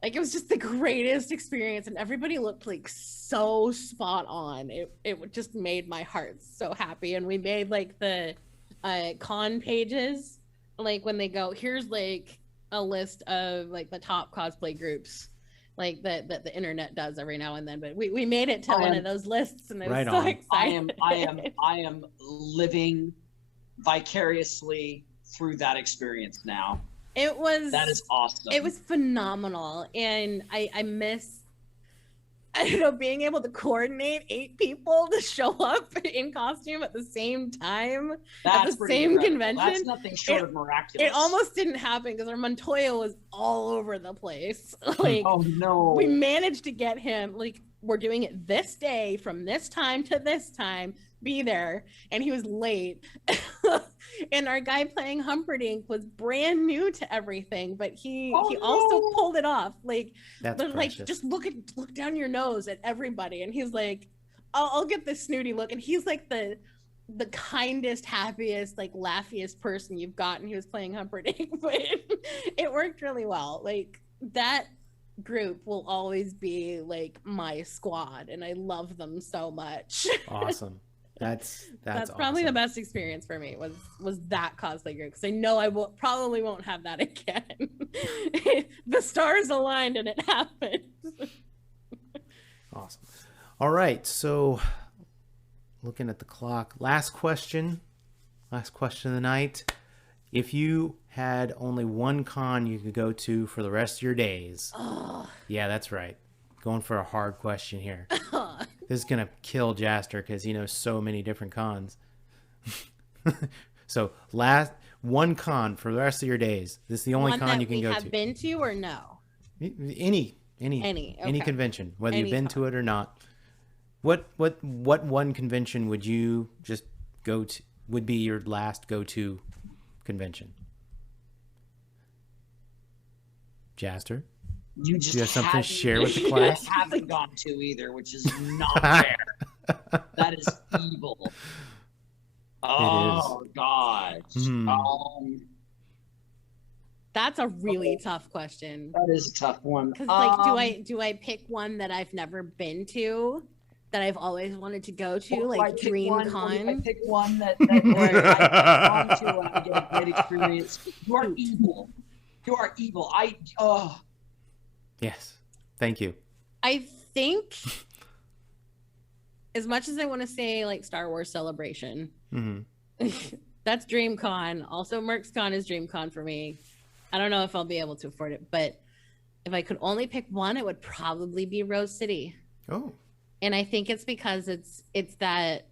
like, it was just the greatest experience. And everybody looked like so spot on. It just made my heart so happy. And we made like the con pages, like when they go, here's like a list of like the top cosplay groups, like that the internet does every now and then, but we made it to one of those lists, and I was so excited. I am living vicariously through that experience now. That is awesome. It was phenomenal. And I miss, I don't know, being able to coordinate 8 people to show up in costume at the same time at the same convention. That's nothing short of miraculous. It almost didn't happen because our Montoya was all over the place. Like, oh no, we managed to get him, like, we're doing it this day from this time to this time, be there, and he was late. And our guy playing Humperdinck was brand new to everything, but he also pulled it off. Like, they're like, just look down your nose at everybody, and he's like, I'll get this snooty look, and he's like the kindest, happiest, like, laughiest person you've got, and he was playing Humperdinck. But it worked really well. Like, that group will always be like my squad, and I love them so much. Awesome. That's probably awesome. the best experience for me was that cosplay group, because I know I probably won't have that again. The stars aligned and it happened. Awesome. All right, so looking at the clock, last question of the night. If you had only one con you could go to for the rest of your days, yeah, that's right. Going for a hard question here. This is gonna kill Jaster because he knows so many different cons. So one con for the rest of your days. This is the only con you can go to. Have been to or no? Any convention, whether you've been to it or not. What one convention would you just go to? Would be your last go-to convention? Jaster? You just have something to share with the class? Haven't gone to either, which is not fair. That is evil. Oh gosh. That's a really tough question. That is a tough one. Because like, do I pick one that I've never been to, that I've always wanted to go to, like DreamCon? I pick one that I've gone to and I get a great experience. You are evil. You are evil. Yes. Thank you. I think, as much as I want to say like Star Wars Celebration, that's DreamCon. Also, Merc's Con is DreamCon for me. I don't know if I'll be able to afford it, but if I could only pick one, it would probably be Rose City. Oh. And I think it's because it's that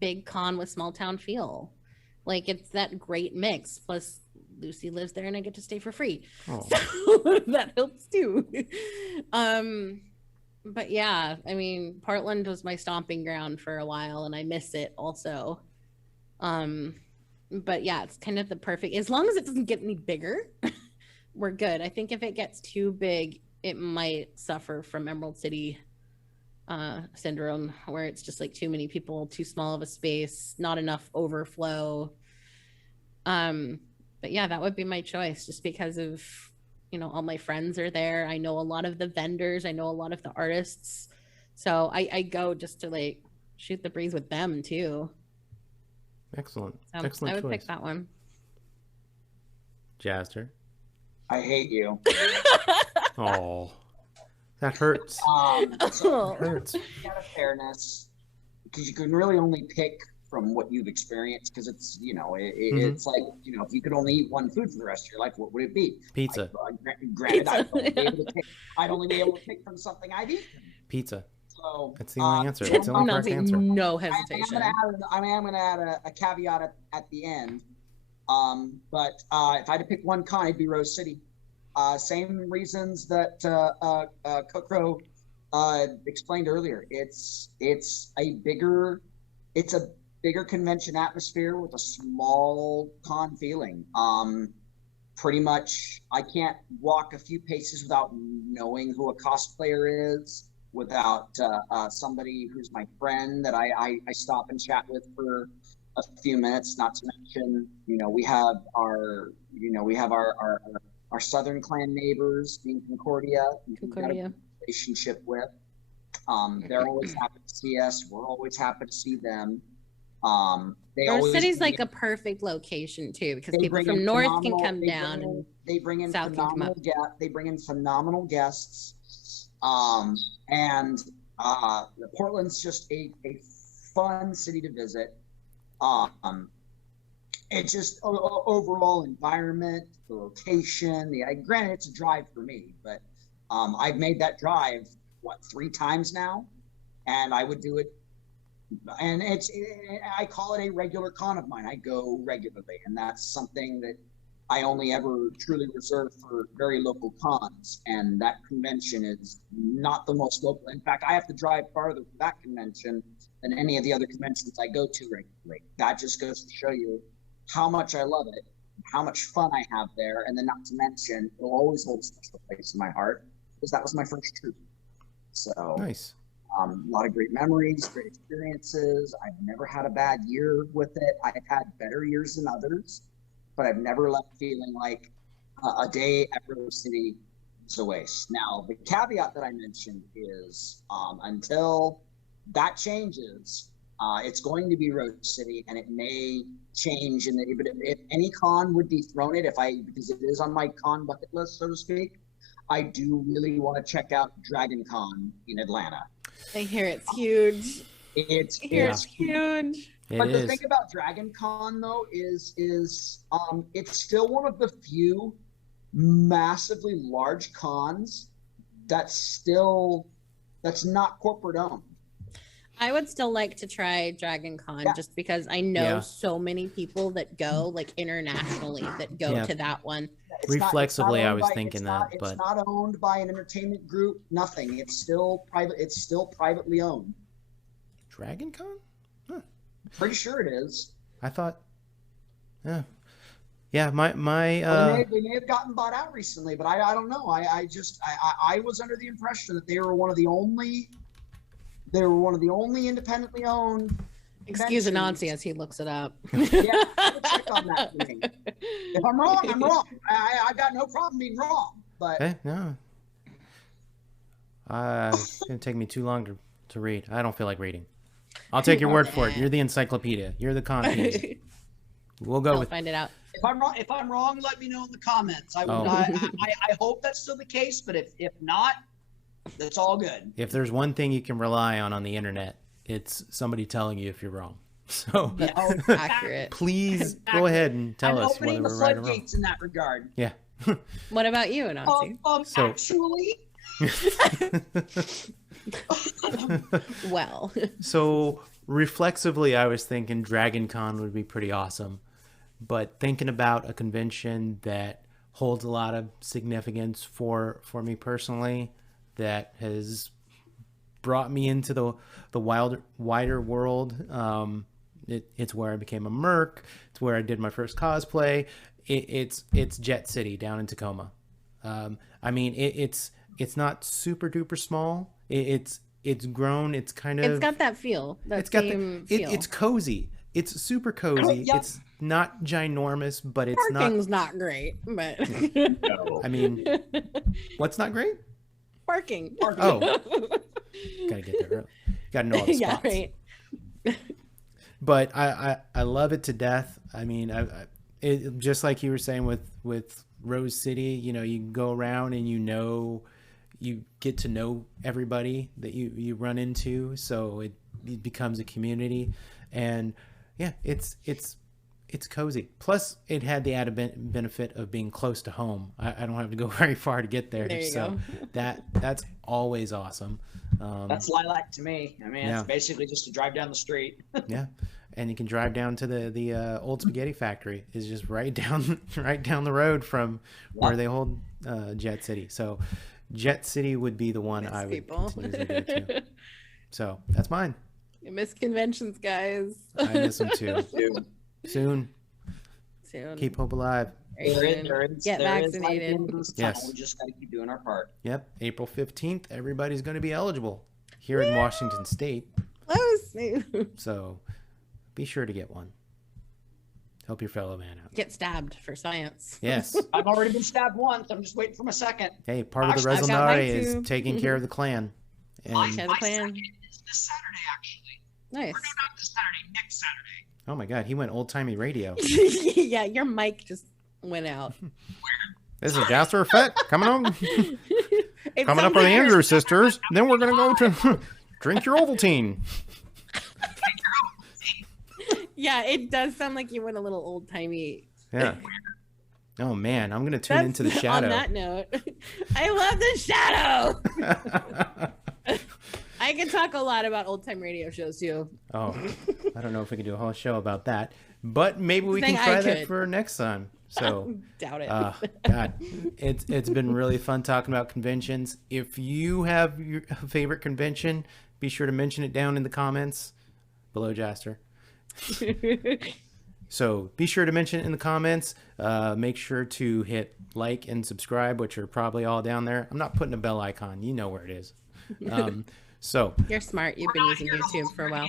big con with small town feel. Like, it's that great mix. Plus, Lucy lives there and I get to stay for free. Oh. So that helps too. But yeah, I mean, Portland was my stomping ground for a while and I miss it also. But yeah, it's kind of the perfect, as long as it doesn't get any bigger, we're good. I think if it gets too big, it might suffer from Emerald City syndrome, where it's just like too many people, too small of a space, not enough overflow. But yeah, that would be my choice, just because of, you know, all my friends are there. I know a lot of the vendors. I know a lot of the artists. So I go just to like shoot the breeze with them too. Excellent. So Excellent I would choice. pick that one. Jaster. I hate you. Oh, that hurts. So It hurts. out of fairness, because you can really only pick from what you've experienced, because it's, you know, it's like, you know, if you could only eat one food for the rest of your life, what would it be? Pizza. Granted, I'd only be able to pick from something I've eaten. Pizza. So that's the only answer. That's the only correct answer. No hesitation. I am going to add a caveat at the end. But if I had to pick one con, it'd be Rose City. Same reasons that Kok'ro explained earlier. It's a bigger convention atmosphere with a small con feeling. Pretty much, I can't walk a few paces without knowing who a cosplayer is, without somebody who's my friend that I stop and chat with for a few minutes. Not to mention, you know, we have our Southern Clan neighbors in Concordia. We've got a relationship with. They're always happy to see us. We're always happy to see them. Rose City's like a perfect location too, because people from north can come down and they bring in south can come up. They bring in phenomenal guests. And Portland's just a fun city to visit. it's just overall environment, the location. Granted, it's a drive for me, but I've made that drive 3 times now, and I would do it. And I call it a regular con of mine. I go regularly, and that's something that I only ever truly reserve for very local cons. And that convention is not the most local. In fact, I have to drive farther for that convention than any of the other conventions I go to regularly. That just goes to show you how much I love it, how much fun I have there, and then not to mention, it'll always hold a special place in my heart because that was my first troop. So Nice. a lot of great memories, great experiences. I've never had a bad year with it. I've had better years than others, but I've never left feeling like a day at Rose City was a waste. Now, the caveat that I mentioned is until that changes, it's going to be Rose City, and it may change. But if any con would dethrone it, because it is on my con bucket list, so to speak, I do really want to check out Dragon Con in Atlanta. I hear it's huge. It's huge. But the thing about Dragon Con though is it's still one of the few massively large cons that's not corporate owned. I would still like to try Dragon Con just because I know so many people that go like internationally that go to that one. Reflexively, I was thinking but it's not owned by an entertainment group. Nothing. It's still private. It's still privately owned. Dragon Con? Huh. Pretty sure it is. I thought. Yeah. My. They may have gotten bought out recently, but I don't know. I was under the impression that they were one of the only. They were one of the only independently owned. Excuse Anansi as he looks it up. Yeah, check on that for me. If I'm wrong, I'm wrong. I've got no problem being wrong. But no. It's gonna take me too long to read. I don't feel like reading. I'll take your word for it. You're the encyclopedia. You're the con. We'll go with. Find it out. If I'm wrong, let me know in the comments. I hope that's still the case. But if not, that's all good. If there's one thing you can rely on the internet, it's somebody telling you if you're wrong. So that's accurate. Please go ahead and tell us whether we're right or wrong. In that regard. Yeah. What about you, Anansi? Actually. Well. So reflexively, I was thinking Dragon Con would be pretty awesome, but thinking about a convention that holds a lot of significance for me personally, that has brought me into the wider world. It's where I became a Merc. It's where I did my first cosplay. It's Jet City down in Tacoma. I mean, it's not super duper small. It's grown. It's kind of. It's got that feel. Feel. It's cozy. It's super cozy. Yep. It's not ginormous, but it's Parking's not great. But I mean, what's not great? Parking. Oh, gotta get there early. Gotta know all the spots. Yeah, right. But I love it to death. I mean, it just like you were saying with Rose City. You know, you go around and you get to know everybody that you run into, so it becomes a community, and yeah, it's cozy. Plus, it had the added benefit of being close to home. I don't have to go very far to get there. There you so go. that's always awesome. That's lilac to me. I mean, it's basically just to drive down the street. Yeah, and you can drive down to the old spaghetti factory. Is just right down the road from where they hold Jet City. So Jet City would be the one I would continue to go to. So that's mine. You miss conventions, guys. I miss them too. Soon. Keep hope alive. Get vaccinated. Yes. We just got to keep doing our part. Yep. April 15th, everybody's going to be eligible here in Washington State. Close. So be sure to get one. Help your fellow man out. Get stabbed for science. Yes. I've already been stabbed once. I'm just waiting for my second. Hey, part of the resume is taking care of the clan. And My second is this Saturday, actually. Nice. Or no, not this Saturday. Next Saturday. oh my God, he went old-timey radio. Yeah, your mic just went out. This is Jaster Fett coming on. Coming up on the Andrews Sisters. Then we're going to go to drink your Ovaltine. Yeah, it does sound like you went a little old timey. Yeah. Oh man, I'm gonna tune into the shadow. On that note, I love the shadow. I can talk a lot about old time radio shows too. Oh, I don't know if we can do a whole show about that, but maybe we can try that for next time. So doubt it. God, it's been really fun talking about conventions. If you have your favorite convention, be sure to mention it down in the comments below Jaster. So be sure to mention it in the comments. Make sure to hit like and subscribe, which are probably all down there. I'm not putting a bell icon. You know where it is. So you're smart. You've been using YouTube for a while.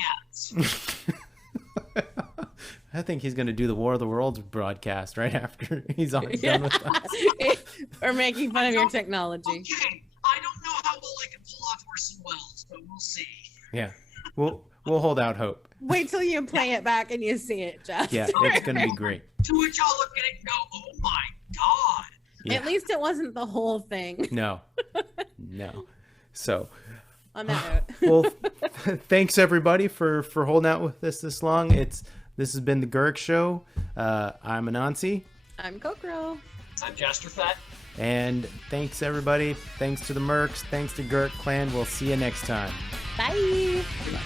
I think he's going to do the War of the Worlds broadcast right after he's done with us. Or making fun of your technology. Okay, I don't know how well I can pull off Orson Welles, but we'll see. Yeah, we'll hold out hope. Wait till you play it back and you see it, Jeff. Yeah, it's going to be great. To which I'll look at it and go, oh my God. Yeah. At least it wasn't the whole thing. No. So. On that note. Well, thanks everybody for holding out with us this long. This has been the Gurreck Show. I'm Anansi. I'm Kok'ro. I'm Jaster Fett. And thanks everybody. Thanks to the Mercs. Thanks to Gurreck Clan. We'll see you next time. Bye. Bye.